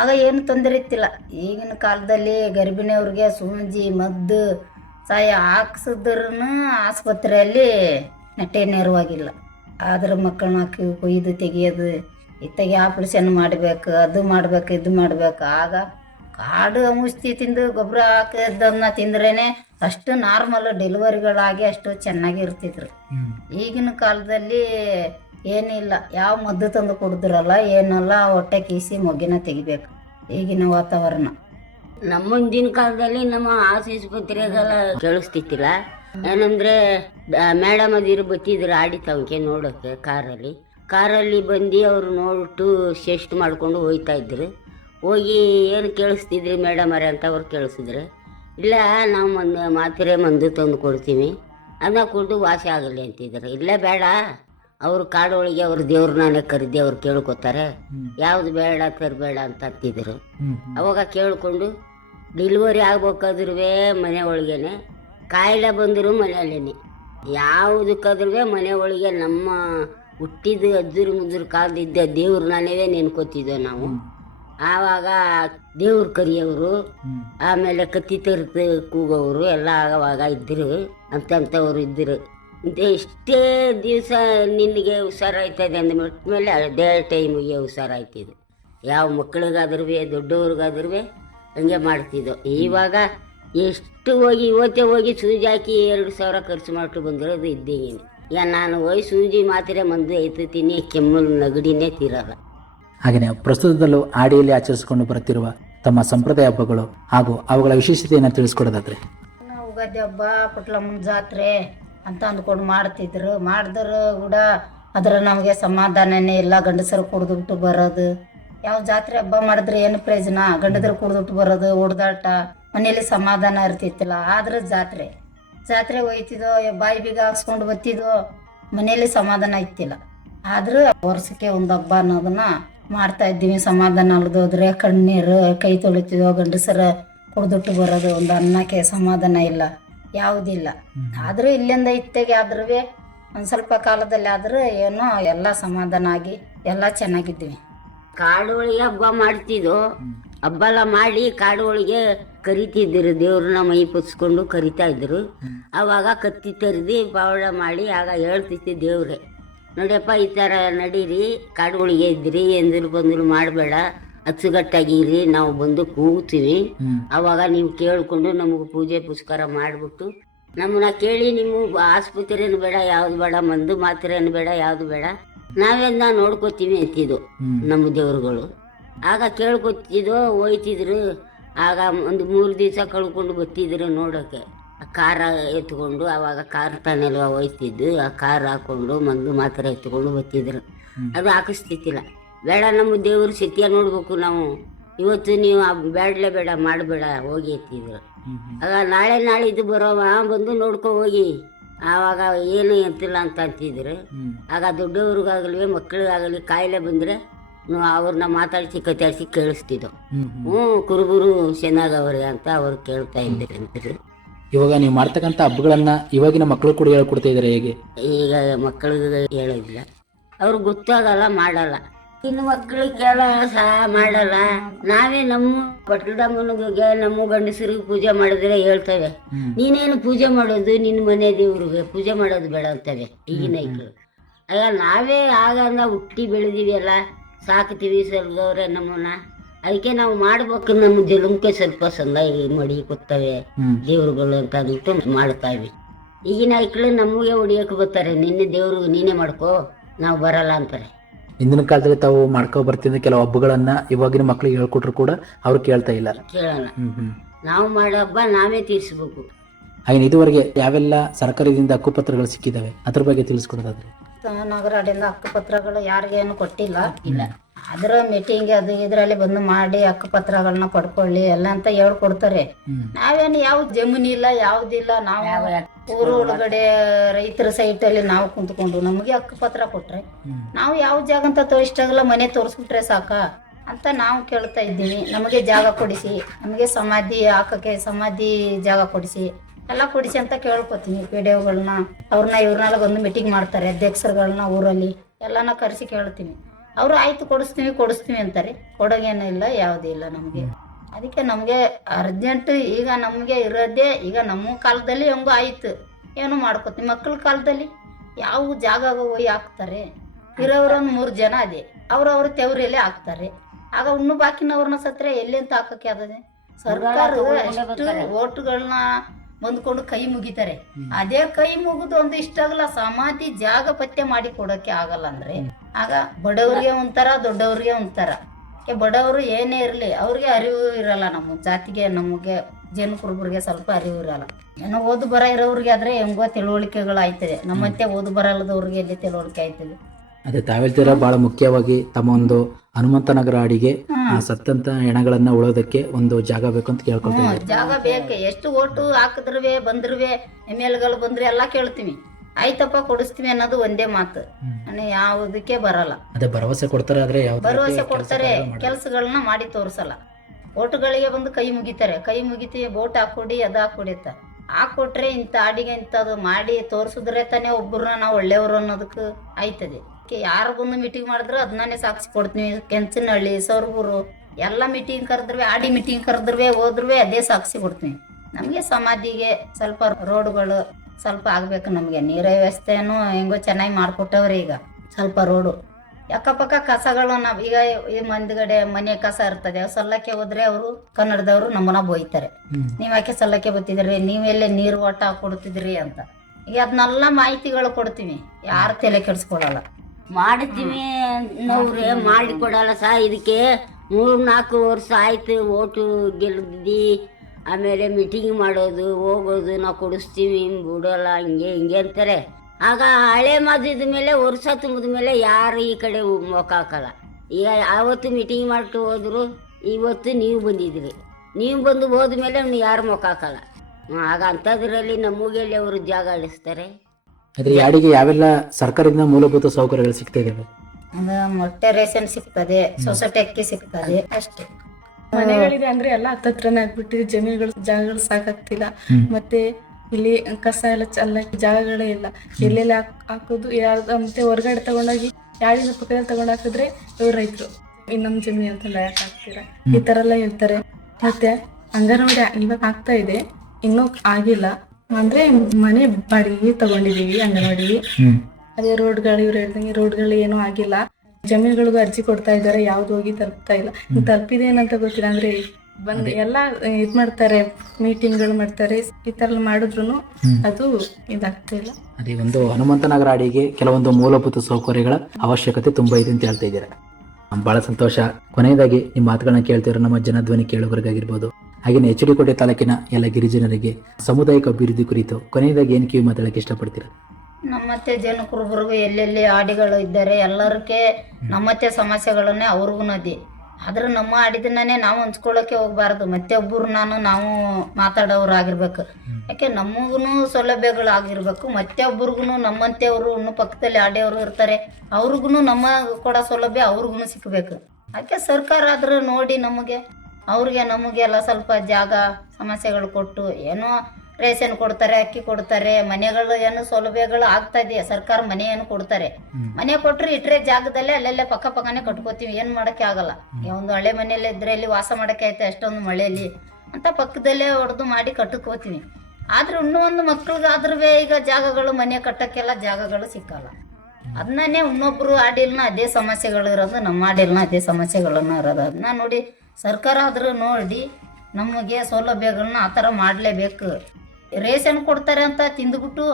ಆಗ ಏನು ತೊಂದರೆ ಇತ್ತಿಲ್ಲ. ಈಗಿನ ಕಾಲದಲ್ಲಿ ಗರ್ಭಿಣಿಯವ್ರಿಗೆ ಸೂಜಿ ಮದ್ದು ಹಾಕ್ಸಿದ್ರೂ ಆಸ್ಪತ್ರೆಯಲ್ಲಿ ನೆಟ್ಟೆ ನೇರವಾಗಿಲ್ಲ. ಆದ್ರೆ ಮಕ್ಕಳನ್ನ ಕೊಯ್ದು ತೆಗಿಯೋದು, ಇತ್ತಾಗೆ ಆಪ್ರೇಷನ್ ಮಾಡಬೇಕು, ಅದು ಮಾಡಬೇಕು, ಇದು ಮಾಡಬೇಕು. ಆಗ ಕಾಡು ಔಷಧಿ ತಿಂದು ಗೊಬ್ಬರ ಹಾಕಿದ್ದನ್ನ ತಿಂದ್ರೇ ಅಷ್ಟು ನಾರ್ಮಲ್ ಡೆಲಿವರಿಗಳಾಗಿ ಅಷ್ಟು ಚೆನ್ನಾಗಿ ಇರ್ತಿದ್ರು. ಈಗಿನ ಕಾಲದಲ್ಲಿ ಏನಿಲ್ಲ, ಯಾವ ಮದ್ದು ತಂದು ಕುಡಿದ್ರಲ್ಲ ಏನಲ್ಲ, ಹೊಟ್ಟೆ ಕೀಸಿ ಮೊಗ್ಗಿನ ತೆಗಿಬೇಕು. ಈಗಿನ ವಾತಾವರಣ ನಮ್ಮ ಮುಂದಿನ ಕಾಲದಲ್ಲಿ ನಮ್ಮ ಆಸ್ಪತ್ರೆಗೆಲ್ಲ ಕೇಳಿಸ್ತಿತ್ತಿಲ್ಲ. ಏನಂದ್ರೆ ಮೇಡಮ್ ಅದಿರು ಬತ್ತಿದ್ರು ಆಡಿತವಂಕೆ ನೋಡೋಕ್ಕೆ ಕಾರಲ್ಲಿ ಬಂದು ಅವರು ನೋಡ್ಬಿಟ್ಟು ಟೆಸ್ಟ್ ಮಾಡ್ಕೊಂಡು ಹೋಗ್ತಾ ಇದ್ರು. ಹೋಗಿ ಏನು ಕೇಳಿಸ್ತಿದ್ರಿ ಮೇಡಮ್ ಅವರೇ ಅಂತ ಅವ್ರು ಕೇಳಿಸಿದ್ರೆ, ಇಲ್ಲ ನಾವು ಮಾತ್ರೆ ಮಂದು ತಂದು ಕೊಡ್ತೀವಿ, ಅದನ್ನ ಕುಡಿದು ವಾಸಿ ಆಗಲಿ ಅಂತಿದ್ರು. ಇಲ್ಲ ಬೇಡ, ಅವರು ಕಾಡೊಳಗೆ ಅವ್ರ ದೇವ್ರನ್ನೇ ಕರೆದಿ ಅವ್ರು ಕೇಳ್ಕೊತಾರೆ, ಯಾವ್ದು ಬೇಡ ತರಬೇಡ ಅಂತ ಅಂತಿದ್ರು. ಅವಾಗ ಕೇಳ್ಕೊಂಡು ಡೆಲಿವರಿ ಆಗ್ಬೇಕಾದ್ರೂ ಮನೆ ಒಳಗೇನೆ, ಕಾಯಿಲೆ ಬಂದರೂ ಮನೆಯಲ್ಲೇನೆ, ಯಾವುದಕ್ಕಾದ್ರೂ ಮನೆ ಒಳಗೆ ನಮ್ಮ ಹುಟ್ಟಿದ ಅಜ್ಜರು ಮುಜ್ಜರು ಕಾಲದಿದ್ದ ದೇವ್ರನ್ನೇ ನೆನ್ಕೋತಿದ್ದೋ ನಾವು. ಆವಾಗ ದೇವ್ರ ಕರಿಯವರು, ಆಮೇಲೆ ಕತ್ತಿ ತರ್ತು ಕೂಗೋರು ಎಲ್ಲ ಆವಾಗ ಇದ್ರು, ಅಂತವ್ರು ಇದ್ರು. ಎಷ್ಟೇ ದಿವಸ ನಿನಗೆ ಹುಷಾರಾಯ್ತದೆ ಅಂದ್ಮೇಲೆ ಅದೇ ಟೈಮಿಗೆ ಹುಷಾರಾಯ್ತಿದ್ದು. ಯಾವ ಮಕ್ಕಳಿಗಾದ್ರೂ ದೊಡ್ಡವ್ರಿಗಾದ್ರೂ ಹಂಗೆ ಮಾಡ್ತಿದ್ದೋ. ಇವಾಗ ಎಷ್ಟು ಹೋಗಿ ಇವತ್ತೇ ಹೋಗಿ ಸೂಜಿ ಹಾಕಿ 2,000 ಖರ್ಚು ಮಾಡ್ಕೊಂಡು ಬಂದಿರೋದು ಇದ್ದೇನೆ. ಈಗ ನಾನು ಹೋಗಿ ಸೂಜಿ ಮಾತ್ರೆ ಮಂದು ಐತೀನಿ, ಕೆಮ್ಮಲು ನಗಡಿನೇ ತೀರಲ್ಲ. ಹಾಗೆಯೇ ಪ್ರಸ್ತುತದಲ್ಲೂ ಆಡಿಯಲ್ಲಿ ಆಚರಿಸಿಕೊಂಡು ಬರುತ್ತಿರುವ ತಮ್ಮ ಸಂಪ್ರದಾಯ ಹಬ್ಬಗಳು ಹಾಗೂ ಅವುಗಳ ವಿಶೇಷತೆಯನ್ನು ತಿಳಿಸ್ಕೊಡೋದಾದ್ರೆ? ಉಗಾದಿ ಹಬ್ಬ, ಪುಟ್ಲಮ್ಮನ ಜಾತ್ರೆ ಅಂತ ಅಂದ್ಕೊಂಡು ಮಾಡ್ತಿದ್ರು. ಮಾಡಿದ್ರು ಕೂಡ ಅದ್ರ ನಮಗೆ ಸಮಾಧಾನನೇ ಇಲ್ಲ. ಗಂಡಸರು ಕುಡ್ದುಬಿಟ್ಟು ಬರೋದು. ಯಾವ ಜಾತ್ರೆ ಹಬ್ಬ ಮಾಡಿದ್ರೆ ಏನು ಪ್ರಯೋಜನ? ಗಂಡದ್ರು ಕುಡ್ದುಬಿಟ್ಟು ಬರೋದು, ಹೊಡೆದಾಟ, ಮನೇಲಿ ಸಮಾಧಾನ ಇರ್ತಿತ್ತಿಲ್ಲ. ಆದ್ರೆ ಜಾತ್ರೆ ಹೋಯ್ತಿದ್ದೋ, ಬಾಯಿ ಬೀಗ ಹಾಕ್ಸ್ಕೊಂಡು ಬತ್ತಿದ್ದೋ, ಮನೇಲಿ ಸಮಾಧಾನ ಇತ್ತಿಲ್ಲ. ಆದ್ರೆ ವರ್ಷಕ್ಕೆ ಒಂದು ಹಬ್ಬ ಅನ್ನೋದನ್ನ ಮಾಡ್ತಾ ಇದ್ದೀವಿ. ಸಮಾಧಾನ ಅಲ್ದೋದ್ರೆ ಕಣ್ಣೀರು, ಕೈ ತೊಳಿತಿದ್ದೋ, ಗಂಡಸರ ಕುಡ್ದುಟ್ಟು ಬರೋದು, ಒಂದು ಅನ್ನಕ್ಕೆ ಸಮಾಧಾನ ಇಲ್ಲ, ಯಾವುದಿಲ್ಲ. ಆದ್ರೂ ಇಲ್ಲಿಂದ ಇತ್ತೆಗೆ ಆದ್ರೂ ಒಂದು ಸ್ವಲ್ಪ ಕಾಲದಲ್ಲಿ ಆದ್ರೆ ಏನೋ ಎಲ್ಲ ಸಮಾಧಾನ ಆಗಿ ಎಲ್ಲ ಚೆನ್ನಾಗಿದ್ವಿ. ಕಾಡುಗಳಿಗೆ ಹಬ್ಬ ಮಾಡ್ತಿದ್ದೋ, ಹಬ್ಬ ಎಲ್ಲ ಮಾಡಿ ಕಾಡುಗಳಿಗೆ ಕರಿತಿದ್ರು, ದೇವ್ರನ್ನ ಮೈ ಪುಚ್ಕೊಂಡು ಕರಿತಾ ಇದ್ರು. ಅವಾಗ ಕತ್ತಿ ತರಿದು ಪಾವಳ ಮಾಡಿ ಆಗ ಹೇಳ್ತಿತ್ತು ದೇವ್ರೆ, ನೋಡಿಯಪ್ಪ ಈ ಥರ ನಡೀರಿ, ಕಾಡುಗಳಿಗೆ ಇದ್ರಿ, ಎಂದ್ರು ಬಂದ್ರು ಮಾಡಬೇಡ, ಅಚ್ಚುಗಟ್ಟಾಗಿರಿ, ನಾವು ಬಂದು ಕೂಗ್ತೀವಿ. ಅವಾಗ ನೀವು ಕೇಳಿಕೊಂಡು ನಮಗೆ ಪೂಜೆ ಪುಸ್ಕಾರ ಮಾಡಿಬಿಟ್ಟು ನಮ್ಮನ್ನ ಕೇಳಿ, ನೀವು ಆಸ್ಪತ್ರೆನೂ ಬೇಡ, ಯಾವ್ದು ಬೇಡ, ಮಂದು ಮಾತ್ರೆನೂ ಬೇಡ, ಯಾವ್ದು ಬೇಡ, ನಾವೆಲ್ಲ ನೋಡ್ಕೋತೀವಿ ಅಂತಿದ್ದು ನಮ್ಮ ದೇವ್ರುಗಳು. ಆಗ ಕೇಳ್ಕೊತಿದ್ದೋ, ಹೋಯ್ತಿದ್ರು. ಆಗ ಒಂದು 3 ದಿವಸ ಕಳ್ಕೊಂಡು ಬರ್ತಿದ್ರು ನೋಡೋಕೆ, ಕಾರ ಎತ್ಕೊಂಡು. ಆವಾಗ ಕಾರ್ ತಾನೆಲ್ಲ ಹೋಯ್ತಿದ್ದು, ಆ ಕಾರ್ ಹಾಕೊಂಡು ಮಂದು ಮಾತ್ರೆ ಎತ್ಕೊಂಡು ಬರ್ತಿದ್ರು. ಅದು ಹಾಕಿಸ್ತಿತ್ತಿಲ್ಲ. ಬೇಡ, ನಮ್ಮ ದೇವ್ರ ಸತ್ಯ ನೋಡ್ಬೇಕು ನಾವು, ಇವತ್ತು ನೀವು ಬೇಡಲೇ ಬೇಡ, ಮಾಡಬೇಡ, ಹೋಗಿ ಎತ್ತಿದ್ರು. ಆಗ ನಾಳೆ ನಾಳಿದ್ದು ಬರೋವ ಬಂದು ನೋಡ್ಕೊ ಹೋಗಿ, ಆವಾಗ ಏನು ಎತ್ತಿಲ್ಲ ಅಂತ ಅಂತಿದ್ರು. ಆಗ ದೊಡ್ಡವ್ರಿಗಾಗಲಿ ಮಕ್ಕಳಿಗಾಗಲಿ ಕಾಯಿಲೆ ಬಂದರೆ ಅವ್ರನ್ನ ಮಾತಾಡಿಸಿ ಕತ್ತಾಡಿಸಿ ಕೇಳಿಸ್ತಿದ್ದೋ. ಕುರುಬರು ಚೆನ್ನಾಗವ್ರೆ ಅಂತ ಅವ್ರು ಕೇಳ್ತಾ ಇದ್ರು ಅಂತಾರೆ. ಇವಾಗ ನೀವು ಮಾಡ್ತಕ್ಕಂಥ ಹಬ್ಬಗಳನ್ನ ಇವಾಗಿನ ಮಕ್ಕಳು ಕೂಡ ಹೇಳ್ಕೊಡ್ತಾ ಇದ್ದಾರೆ ಹೇಗೆ? ಈಗ ಮಕ್ಕಳಿಗೆ ಹೇಳೋದಿಲ್ಲ, ಅವ್ರಿಗೆ ಗೊತ್ತಾಗಲ್ಲ, ಮಾಡಲ್ಲ. ಇನ್ನು ಮಕ್ಕಳು ಕೇಳಲ್ಲ, ಸಹ ಮಾಡಲ್ಲ. ನಾವೇ ನಮ್ಮ ಪಟ್ಟಣಮ್ಮನಿಗೆ ನಮ್ಮ ಗಂಡಸರಿಗೆ ಪೂಜೆ ಮಾಡಿದ್ರೆ ಹೇಳ್ತವೆ, ನೀನೇನು ಪೂಜೆ ಮಾಡೋದು, ನಿನ್ನ ಮನೆ ದೇವ್ರಿಗೆ ಪೂಜೆ ಮಾಡೋದು ಬೇಡ ಅಂತವೆ ಈಗಿನ ಮಕ್ಕಳು. ಅಲ್ಲ, ನಾವೇ ಆಗ ಹುಟ್ಟಿ ಬೆಳೆದಿವಿ ಅಲ್ಲ, ಸಾಕ್ತೀವಿ ಸ್ವರ್ಗವ್ರೆ ನಮ್ಮನ್ನ. ಅದಕ್ಕೆ ನಾವು ಮಾಡ್ಬೇಕು, ನಮ್ಮ ಜಲಂಕೆ ಸ್ವಲ್ಪ ಸಂದ ಮಡಿ ಕೊತ್ತವೆ ದೇವ್ರುಗಳು ಅಂತ ಅಂದ್ಬಿಟ್ಟು ಮಾಡ್ತಾ ಇವಿ. ಈಗಿನ ಮಕ್ಕಳು ನಮಗೆ ಹೊಡಿಯೋಕೆ ಬರ್ತಾರೆ, ನಿನ್ನೆ ದೇವ್ರಿಗೆ ನೀನೇ ಮಾಡ್ಕೋ, ನಾವು ಬರಲ್ಲ ಅಂತಾರೆ. ಹಿಂದಿನ ಕಾಲದಲ್ಲಿ ತಾವು ಮಾಡ್ಕೊ ಬರ್ತಿದ್ದ ಕೆಲವು ಹಬ್ಬಗಳನ್ನ ಇವಾಗಿನ ಮಕ್ಳಿಗೆ ಹೇಳ್ಕೊಟ್ರು ಕೂಡ ಅವ್ರು ಕೇಳ್ತಾ ಇಲ್ಲ, ಕೇಳಲ್ಲ. ನಾವು ಮಾಡೋ ಹಬ್ಬ ನಾವೇ ತೀರ್ಸ್ಬೇಕು. ಹಾಗೆ ಇದುವರೆಗೆ ಯಾವೆಲ್ಲ ಸರ್ಕಾರದಿಂದ ಹಕ್ಕುಪತ್ರಗಳು ಸಿಕ್ಕಿದಾವೆ ಅದ್ರ ಬಗ್ಗೆ ತಿಳಿಸ್ಕೊಡೋದಾದ್ರೆ? ನಗರದಿಂದ ಹಕ್ಕುಪತ್ರಗಳು ಯಾರಿಗೇನು ಕೊಟ್ಟಿಲ್ಲ. ಅದ್ರ ಮೀಟಿಂಗ್ ಅದು ಇದ್ರಲ್ಲಿ ಬಂದು ಮಾಡಿ ಹಕ್ಕುಪತ್ರಗಳನ್ನ ಪಡ್ಕೊಳ್ಳಿ ಎಲ್ಲ ಅಂತ ಹೇಳ್ಕೊಡ್ತಾರೆ. ನಾವೇನು ಯಾವ ಜಮೀನ್ ಇಲ್ಲ, ಯಾವ್ದಿಲ್ಲ. ನಾವು ಊರು ಒಳಗಡೆ ರೈತರ ಸೈಟ್ ಅಲ್ಲಿ ನಾವು ಕುಂತ್ಕೊಂಡು ನಮಗೆ ಹಕ್ಕುಪತ್ರ ಕೊಟ್ರೆ ನಾವು ಯಾವ ಜಾಗ ಅಂತ ತೋರಿಸ್ಟಾಗಲ್ಲ, ಮನೆ ತೋರಿಸ್ಬಿಟ್ರೆ ಸಾಕ ಅಂತ ನಾವು ಕೇಳ್ತಾ ಇದ್ದೀವಿ. ನಮಗೆ ಜಾಗ ಕೊಡಿಸಿ, ನಮಗೆ ಸಮಾಧಿ ಹಾಕಕ್ಕೆ ಸಮಾಧಿ ಜಾಗ ಕೊಡಿಸಿ, ಎಲ್ಲ ಕೊಡಿಸಿ ಅಂತ ಕೇಳ್ಕೊತೀನಿ. PDOಗಳನ್ನ ಅವ್ರನ್ನ ಇವ್ರನ್ನೆಲ್ಲ ಬಂದು ಮೀಟಿಂಗ್ ಮಾಡ್ತಾರೆ, ಅಧ್ಯಕ್ಷರುಗಳನ್ನ ಊರಲ್ಲಿ ಎಲ್ಲನ ಕರೆಸಿ ಕೇಳ್ತೀನಿ. ಅವರು ಆಯ್ತು ಕೊಡಿಸ್ತೀವಿ ಅಂತಾರೆ. ಕೊಡೋಗೇನು ಇಲ್ಲ, ಯಾವುದೂ ಇಲ್ಲ ನಮಗೆ. ಅದಕ್ಕೆ ನಮಗೆ ಅರ್ಜೆಂಟ್ ಈಗ ನಮಗೆ ಇರೋದೇ, ಈಗ ನಮ್ಮ ಕಾಲದಲ್ಲಿ ಹೆಂಗೋ ಆಯ್ತು, ಏನೋ ಮಾಡ್ಕೊತೀವಿ. ಮಕ್ಕಳ ಕಾಲದಲ್ಲಿ ಯಾವ ಜಾಗ ಹೋಗಿ ಹಾಕ್ತಾರೆ? ಇರೋರೊಂದು 3 ಜನ ಅದೇ, ಅವ್ರವ್ರ ತೆವ್ರಲ್ಲೇ ಹಾಕ್ತಾರೆ. ಆಗ ಉಣ್ಣು ಬಾಕಿನವ್ರನ್ನ ಸತ್ರೆ ಎಲ್ಲಿ ಅಂತ ಹಾಕಕ್ಕೆ ಆದದೆ? ಸರ್ಕಾರ ಎಷ್ಟು ಓಟ್ಗಳನ್ನ ಬಂದ್ಕೊಂಡು ಕೈ ಮುಗಿತಾರೆ. ಅದೇ ಕೈ ಮುಗಿದು ಒಂದು ಇಷ್ಟಾಗಲ್ಲ, ಸಮಾಧಿ ಜಾಗ ಪತ್ತೆ ಮಾಡಿ ಕೊಡೋಕೆ ಆಗಲ್ಲ ಅಂದ್ರೆ ಆಗ ಬಡವರಿಗೆ ಒಂಥರ, ದೊಡ್ಡವ್ರಿಗೆ ಒಂಥರ. ಬಡವರು ಏನೇ ಇರಲಿ ಅವ್ರಿಗೆ ಅರಿವು ಇರಲ್ಲ. ನಮ್ಮ ಜಾತಿಗೆ ನಮಗೆ ಕುರುಬರಿಗೆ ಸ್ವಲ್ಪ ಅರಿವು ಇರಲ್ಲ. ಏನೋ ಓದು ಬರ ಇರೋರಿಗೆ ಆದ್ರೆ ಹೆಂಗೋ ತಿಳುವಳಿಕೆಗಳು ಆಯ್ತದೆ. ನಮ್ಮಂತೆ ಓದು ಬರಲ್ಲದವ್ರಿಗೆ ಎಲ್ಲಿ ತಿಳುವಳಿಕೆ ಆಯ್ತದೆ? ಅದೇ ತಾವೆಲ್ತೀರ ಬಹಳ ಮುಖ್ಯವಾಗಿ ತಮ್ಮ ಒಂದು ಹನುಮಂತನಗರ ಹಾಡಿಗೆ ಸತ್ತಂತ ಹೆಣಗಳನ್ನ ಉಳೋದಕ್ಕೆ ಒಂದು ಜಾಗ ಬೇಕು ಅಂತ ಕೇಳ್ಕೊಳ್ತೀವಿ. ಜಾಗ ಬೇಕೆ. ಎಷ್ಟು ಓಟು ಹಾಕಿದ್ರುವೆ ಬಂದ್ರುವೆ, MLAಗಳು ಬಂದ್ರೆ ಎಲ್ಲಾ ಕೇಳ್ತೀವಿ, ಆಯ್ತಪ್ಪ ಕೊಡಿಸ್ತೀವಿ ಅನ್ನೋದು ಒಂದೇ ಮಾತು. ಯಾವುದಕ್ಕೆ ಬರಲ್ಲ. ಅದೇ ಭರವಸೆ ಕೊಡ್ತಾರೆ, ಆದ್ರೆ ಭರವಸೆ ಕೊಡ್ತಾರೆ, ಕೆಲ್ಸಗಳನ್ನ ಮಾಡಿ ತೋರ್ಸಲ್ಲ. ಓಟುಗಳಿಗೆ ಬಂದು ಕೈ ಮುಗಿತಾರೆ, ಕೈ ಮುಗಿತೀವಿ, ಬೋಟ್ ಹಾಕೊಡಿ, ಅದ ಹಾಕೊಡಿ ಅಂತ ಹಾಕೊಟ್ರೆ ಇಂಥ ಹಾಡಿಗೆ ಇಂಥದ್ದು ಮಾಡಿ ತೋರ್ಸಿದ್ರೆ ತಾನೇ ಒಬ್ಬರನ್ನ ನಾವು ಒಳ್ಳೆಯವರು ಅನ್ನೋದಕ್ಕೆ ಆಯ್ತದೆ. ಯಾರು ಬಂದು ಮೀಟಿಂಗ್ ಮಾಡಿದ್ರು ಅದನ್ನೇ ಸಾಕ್ಷಿ ಕೊಡ್ತೀವಿ. ಕೆಂಚನಹಳ್ಳಿ, ಸೊರಗೂರು ಎಲ್ಲ ಮೀಟಿಂಗ್ ಕರೆದ್ರುವೆ, ಆಡಿ ಮೀಟಿಂಗ್ ಕರೆದ್ರುವೆ, ಹೋದ್ರುವೆ ಅದೇ ಸಾಕ್ಷಿ ಕೊಡ್ತೀವಿ. ನಮಗೆ ಸಮಾಧಿಗೆ ಸ್ವಲ್ಪ ರೋಡ್ಗಳು ಸ್ವಲ್ಪ ಆಗ್ಬೇಕು. ನಮಗೆ ನೀರ ವ್ಯವಸ್ಥೆನೂ ಹೆಂಗೋ ಚೆನ್ನಾಗಿ ಮಾಡ್ಕೊಟ್ಟವ್ರೆ. ಈಗ ಸ್ವಲ್ಪ ರೋಡು ಅಕ್ಕಪಕ್ಕ ಕಸಗಳು ನಾವು ಈಗ ಈ ಮಂದಿಗಡೆ ಮನೆ ಕಸ ಇರ್ತದೆ, ಸಲ್ಲಕ್ಕೆ ಹೋದ್ರೆ ಅವರು ಕನ್ನಡದವರು ನಮ್ಮನ್ನ ಬೋಯ್ತಾರೆ. ನೀವ್ ಯಾಕೆ ಸಲ್ಲಕ್ಕೆ ಬತ್ತಿದ್ರಿ, ನೀವೆಲ್ಲೇ ನೀರು ಒಟ್ಟ ಕೊಡ್ತಿದ್ರಿ ಅಂತ. ಈಗ ಅದನ್ನೆಲ್ಲ ಮಾಹಿತಿಗಳು ಕೊಡ್ತೀವಿ, ಯಾರು ತಲೆ ಕೆಡ್ಸ್ಕೊಳಲ್ಲ. ಮಾಡ್ತೀವಿ ನೋವ್ರೆ, ಮಾಡಿ ಕೊಡಲ್ಲ ಸಹ. ಇದಕ್ಕೆ 3-4 ವರ್ಷ ಆಯ್ತು ಓಟು ಗೆಲ್ದಿ, ಆಮೇಲೆ ಮೀಟಿಂಗ್ ಮಾಡೋದು ಹೋಗೋದು, ನಾವು ಕೊಡಿಸ್ತೀವಿ ಬಿಡೋಲ್ಲ, ಹಿಂಗೆ ಅಂತಾರೆ. ಆಗ ಹಳೆ ಮದ್ದ ಮೇಲೆ ವರ್ಷ ತುಂಬಿದ ಮೇಲೆ ಯಾರು ಈ ಕಡೆ ಮೊಕ್ಕ ಹಾಕಲ್ಲ. ಈಗ ಆವತ್ತು ಮೀಟಿಂಗ್ ಮಾಡ್ಕೊಂಡು ಹೋದ್ರು, ಇವತ್ತು ನೀವು ಬಂದಿದ್ರಿ, ನೀವು ಬಂದು ಹೋದ್ಮೇಲೆ ಯಾರು ಮೊಕ್ಕ ಹಾಕಲ್ಲ. ಆಗ ಅಂಥದ್ರಲ್ಲಿ ನಮಗೆಲ್ಲಿ ಅವರು ಜಾಗ ಅಳಿಸ್ತಾರೆ. ಅದ್ರ ಯಾಡಿಗೆ ಯಾವೆಲ್ಲ ಸರ್ಕಾರದಿಂದ ಮೂಲಭೂತ ಸೌಕರ್ಯಗಳು ಸಿಗ್ತಾ ಇದಾವೆ? ಮೊಟ್ಟೆ ರೇಷನ್ ಸಿಗ್ತದೆ, ಸೊಸೈಟಿ ಅಕ್ಕಿ ಸಿಗ್ತದೆ, ಅಷ್ಟೇ. ಮನೆಗಳಿದೆ ಅಂದ್ರೆ ಎಲ್ಲ ಹತ್ತತ್ರನೇ ಆಗ್ಬಿಟ್ಟಿದೆ. ಜಮೀನುಗಳು ಜಾಗಗಳು ಸಾಕಾಗ್ತಿಲ್ಲ. ಮತ್ತೆ ಇಲ್ಲಿ ಕಸ ಎಲ್ಲ ಚೆಲ್ಲಕ್ಕೆ ಜಾಗಗಳೇ ಇಲ್ಲ, ಎಲ್ಲೆಲ್ಲಿ ಹಾಕೋದು ಯಾರ್ದು ಮತ್ತೆ ಹೊರಗಡೆ ತಗೊಂಡೋಗಿ ಯಾರಿನ ಪಕ್ಕದಲ್ಲಿ ತಗೊಂಡು ಹಾಕಿದ್ರೆ ಇವ್ರು ರೈತರು ನಮ್ಮ ಜಮೀನು ಅಂತ ಯಾಕೆ ಹಾಕ್ತೀರಾ ಈ ತರ ಎಲ್ಲ ಹೇಳ್ತಾರೆ. ಮತ್ತೆ ಅಂಗನವಾಡಿ ಇವಾಗ ಆಗ್ತಾ ಇದೆ, ಇನ್ನೂ ಆಗಿಲ್ಲ. ಅಂದ್ರೆ ಮನೆ ಬಾಡಿಗೆ ತಗೊಂಡಿದೀವಿ ಅಂಗನವಾಡಿಗೆ. ಅದೇ ರೋಡ್ಗಳು ಇವ್ರು ಹೇಳ್ದಂಗೆ ರೋಡ್ಗಳು ಏನೂ ಆಗಿಲ್ಲ. ಜಮೀನುಗಳಿಗೂ ಅರ್ಜಿ ಕೊಡ್ತಾ ಇದ್ದಾರೆ, ಯಾವ್ದು ಹೋಗಿ ತಲುಪ್ತಾ ಇಲ್ಲ. ತಲುಪಿದೆ ಏನಂತ ಗೊತ್ತಿಲ್ಲ. ಅಂದ್ರೆ ಬಂದ್ ಎಲ್ಲ ಇದ್ ಮಾಡ್ತಾರೆ, ಮೀಟಿಂಗ್ಗಳು ಮಾಡ್ತಾರೆ, ಈ ತರ ಮಾಡಿದ್ರು ಅದು ಇದಾಗ್ತಾ ಇಲ್ಲ. ಅದೇ ಒಂದು ಹನುಮಂತನಗರ ಅಡಿಗೆ ಕೆಲವೊಂದು ಮೂಲಭೂತ ಸೌಕರ್ಯಗಳ ಅವಶ್ಯಕತೆ ತುಂಬಾ ಇದೆ ಅಂತ ಹೇಳ್ತಾ ಇದ್ದೀರಾ. ಬಹಳ ಸಂತೋಷ. ಕೊನೆಯದಾಗಿ ನಿಮ್ಮ ಮಾತುಗಳನ್ನ ಕೇಳ್ತಿರೋ ನಮ್ಮ ಜನಧ್ವನಿ ಕೇಳುಗರಿಗಾಗಿರ್ಬೋದು, ಹಾಗೆಯೇ HD ಕೋಟೆ ತಾಲೂಕಿನ ಎಲ್ಲ ಗಿರಿಜನರಿಗೆ ಸಾಮುದಾಯಿಕ ಅಭಿವೃದ್ಧಿ ಕುರಿತು ಕೊನೆಯದಾಗಿ ಏನು ಕಿವಿ ಮಾತಾಡಕ್ಕೆ ಇಷ್ಟಪಡ್ತೀರಾ? ನಮ್ಮತ್ತೆ ಜನಕುರುಬರಿಗೂ ಎಲ್ಲೆಲ್ಲಿ ಆಡಿಗಳು ಇದ್ದಾರೆ ಎಲ್ಲರಿಗೆ ನಮ್ಮತ್ತೆ ಸಮಸ್ಯೆಗಳನ್ನೇ ಅವ್ರಿಗೂ ನದಿ. ಆದ್ರೆ ನಮ್ಮ ಆಡಿದನ್ನೇ ನಾವು ಹಂಚ್ಕೊಳ್ಳೋಕೆ ಹೋಗ್ಬಾರ್ದು. ಮತ್ತೆ ಒಬ್ಬರು ನಾವು ಮಾತಾಡೋರು ಆಗಿರ್ಬೇಕು. ಯಾಕೆ ನಮಗೂ ಸೌಲಭ್ಯಗಳು ಆಗಿರ್ಬೇಕು. ಮತ್ತೆ ಒಬ್ಬರಿಗೂ ನಮ್ಮಂತೆ ಅವರು ಇನ್ನೂ ಪಕ್ಕದಲ್ಲಿ ಆಡಿಯವರು ಇರ್ತಾರೆ, ಅವ್ರಿಗೂ ನಮ್ಮ ಕೊಡೋ ಸೌಲಭ್ಯ ಅವ್ರಿಗೂ ಸಿಕ್ಕಬೇಕು. ಯಾಕೆ ಸರ್ಕಾರ ಆದ್ರೂ ನೋಡಿ ಅವ್ರಿಗೆ ನಮಗೆ ಎಲ್ಲ ಸ್ವಲ್ಪ ಜಾಗ ಸಮಸ್ಯೆಗಳು ಕೊಟ್ಟು ಏನೋ ರೇಷನ್ ಕೊಡ್ತಾರೆ, ಅಕ್ಕಿ ಕೊಡ್ತಾರೆ, ಮನೆಗಳು ಏನು ಸೌಲಭ್ಯಗಳು ಆಗ್ತಾ ಇದೆಯಾ. ಸರ್ಕಾರ ಮನೆ ಏನು ಕೊಡ್ತಾರೆ, ಮನೆ ಕೊಟ್ರೆ ಇಟ್ರೆ ಜಾಗದಲ್ಲೇ ಅಲ್ಲೆಲ್ಲೇ ಪಕ್ಕನೇ ಕಟ್ಕೋತೀವಿ. ಏನ್ ಮಾಡಕ್ಕೆ ಆಗಲ್ಲ. ಒಂದು ಹಳೆ ಮನೆಯಲ್ಲೇ ಇದ್ರೆ ಇಲ್ಲಿ ವಾಸ ಮಾಡಕ್ಕೆ ಐತೆ ಅಷ್ಟೊಂದು ಮಳೆಯಲ್ಲಿ ಅಂತ ಪಕ್ಕದಲ್ಲೇ ಹೊಡೆದು ಮಾಡಿ ಕಟ್ಟಕೋತೀವಿ. ಆದ್ರೆ ಇನ್ನೂ ಒಂದು ಮಕ್ಳಿಗಾದ್ರೂ ಈಗ ಜಾಗಗಳು ಮನೆ ಕಟ್ಟಕ್ಕೆಲ್ಲ ಜಾಗಗಳು ಸಿಕ್ಕಲ್ಲ. ಅದನ್ನೇ ಇನ್ನೊಬ್ರು ಆಡಿಲ್ನ ಅದೇ ಸಮಸ್ಯೆಗಳು ಇರೋದು, ನಮ್ಮ ಆಡಿಲ್ನ ಅದೇ ಸಮಸ್ಯೆಗಳನ್ನು ಇರೋದು. ಅದನ್ನ ನೋಡಿ ಸರ್ಕಾರ ಆದ್ರೂ ನೋಡಿ ನಮಗೆ ಸೌಲಭ್ಯಗಳನ್ನ ಆ ಥರ ಮಾಡಲೇಬೇಕು. ರೇಷನ್ ಕೊಡ್ತಾರೆ ಅಂತ ತಿಂದುಬಿಟ್ಟು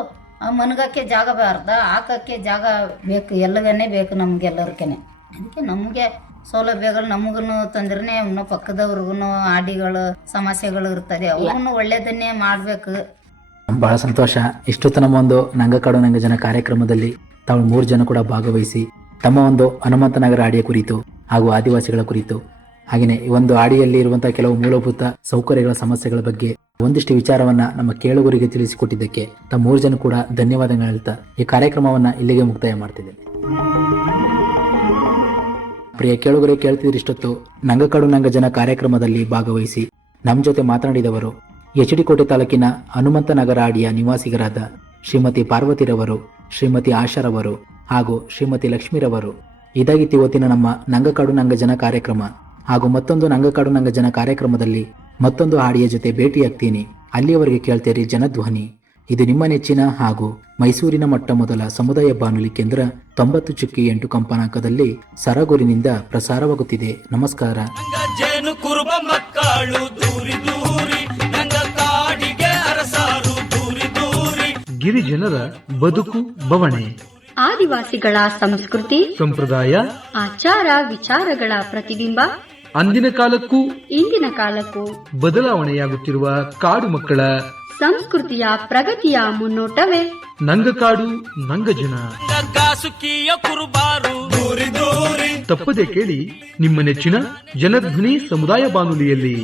ಮನಗಕ್ಕೆ ಜಾಗ ಬಾರ್ದ, ಹಾಕಕ್ಕೆ ಜಾಗ ಬೇಕು, ಎಲ್ಲಗನ್ನೇ ಬೇಕು ನಮ್ಗೆಲ್ಲರಿಗೇನೆ. ಅದಕ್ಕೆ ನಮಗೆ ಸೌಲಭ್ಯಗಳು ನಮಗೂ ತಂದ್ರೇ ಇನ್ನೂ ಪಕ್ಕದವ್ರಿಗೂ ಆಡಿಗಳು ಸಮಸ್ಯೆಗಳು ಇರ್ತದೆ, ಅವ್ರನ್ನು ಒಳ್ಳೇದನ್ನೇ ಮಾಡಬೇಕು. ಬಹಳ ಸಂತೋಷ. ಇಷ್ಟೊತ್ತು ನಮ್ಮ ಒಂದು ನಂಗಕಾಡು ನಂಗ ಜನ ಕಾರ್ಯಕ್ರಮದಲ್ಲಿ ತಾವು 3 ಜನ ಕೂಡ ಭಾಗವಹಿಸಿ ತಮ್ಮ ಒಂದು ಹನುಮಂತನಗರ ಆಡಿಯ ಕುರಿತು ಹಾಗೂ ಆದಿವಾಸಿಗಳ ಕುರಿತು, ಹಾಗೆಯೇ ಈ ಒಂದು ಆಡಿಯಲ್ಲಿ ಇರುವಂತಹ ಕೆಲವು ಮೂಲಭೂತ ಸೌಕರ್ಯಗಳ ಸಮಸ್ಯೆಗಳ ಬಗ್ಗೆ ಒಂದಿಷ್ಟು ವಿಚಾರವನ್ನ ನಮ್ಮ ಕೇಳುಗರಿಗೆ ತಿಳಿಸಿಕೊಟ್ಟಿದ್ದಕ್ಕೆ ತಮ್ಮ 3 ಜನ ಕೂಡ ಧನ್ಯವಾದಗಳು ಹೇಳ್ತಾ ಈ ಕಾರ್ಯಕ್ರಮವನ್ನ ಇಲ್ಲಿಗೆ ಮುಕ್ತಾಯ ಮಾಡ್ತಿದ್ದೇನೆ. ಪ್ರಿಯ ಕೇಳುಗರಿಗೆ ಕೇಳ್ತಿದ್ರೆ ಇಷ್ಟೊತ್ತು ನಂಗಕಾಡು ನಂಗ ಜನ ಕಾರ್ಯಕ್ರಮದಲ್ಲಿ ಭಾಗವಹಿಸಿ ನಮ್ಮ ಜೊತೆ ಮಾತನಾಡಿದವರು HD ಕೋಟೆ ತಾಲೂಕಿನ ಹನುಮಂತನಗರ ಆಡಿಯ ನಿವಾಸಿಗರಾದ ಶ್ರೀಮತಿ ಪಾರ್ವತಿರವರು, ಶ್ರೀಮತಿ ಆಶಾರವರು ಹಾಗೂ ಶ್ರೀಮತಿ ಲಕ್ಷ್ಮೀರವರು. ಇದಾಗಿತ್ತು ಇವತ್ತಿನ ನಮ್ಮ ನಂಗಕಾಡು ನಂಗ ಜನ ಕಾರ್ಯಕ್ರಮ. ಹಾಗೂ ಮತ್ತೊಂದು ನಂಗಕಾಡು ನಂಗ ಜನ ಕಾರ್ಯಕ್ರಮದಲ್ಲಿ ಮತ್ತೊಂದು ಹಾಡಿಯ ಜೊತೆ ಭೇಟಿಯಾಗ್ತೀನಿ. ಅಲ್ಲಿಯವರೆಗೆ ಕೇಳ್ತೀರಿ ಜನಧ್ವನಿ. ಇದು ನಿಮ್ಮ ನೆಚ್ಚಿನ ಹಾಗೂ ಮೈಸೂರಿನ ಮೊಟ್ಟ ಮೊದಲ ಸಮುದಾಯ ಬಾನುಲಿ ಕೇಂದ್ರ 90.8 ಕಂಪನಾಂಕದಲ್ಲಿ ಸರಗೂರಿನಿಂದ ಪ್ರಸಾರವಾಗುತ್ತಿದೆ. ನಮಸ್ಕಾರ. ಜೇನು ಕುರುಬ ಮಕ್ಕಳು ದೂರಿ ದೂರಿ ನಂಗ ಕಾಡಿಗೆ ಅರಸಾರು ದೂರಿ ದೂರಿ. ಗಿರಿಜನರ ಬದುಕು ಬವಣೆ, ಆದಿವಾಸಿಗಳ ಸಂಸ್ಕೃತಿ ಸಂಪ್ರದಾಯ, ಆಚಾರ ವಿಚಾರಗಳ ಪ್ರತಿಬಿಂಬ. ಅಂದಿನ ಕಾಲಕ್ಕೂ ಇಂದಿನ ಕಾಲಕ್ಕೂ ಬದಲಾವಣೆಯಾಗುತ್ತಿರುವ ಕಾಡು ಮಕ್ಕಳ ಸಂಸ್ಕೃತಿಯ ಪ್ರಗತಿಯ ಮುನ್ನೋಟವೇ ನಂಗಕಾಡು ನಂಗಜನ. ಸುಖಿಯ ಕುರುಬಾರು ದೂರಿ ದೂರಿ. ತಪ್ಪದೆ ಕೇಳಿ ನಿಮ್ಮ ನೆಚ್ಚಿನ ಜನಧ್ವನಿ ಸಮುದಾಯ ಬಾನುಲಿಯಲ್ಲಿ.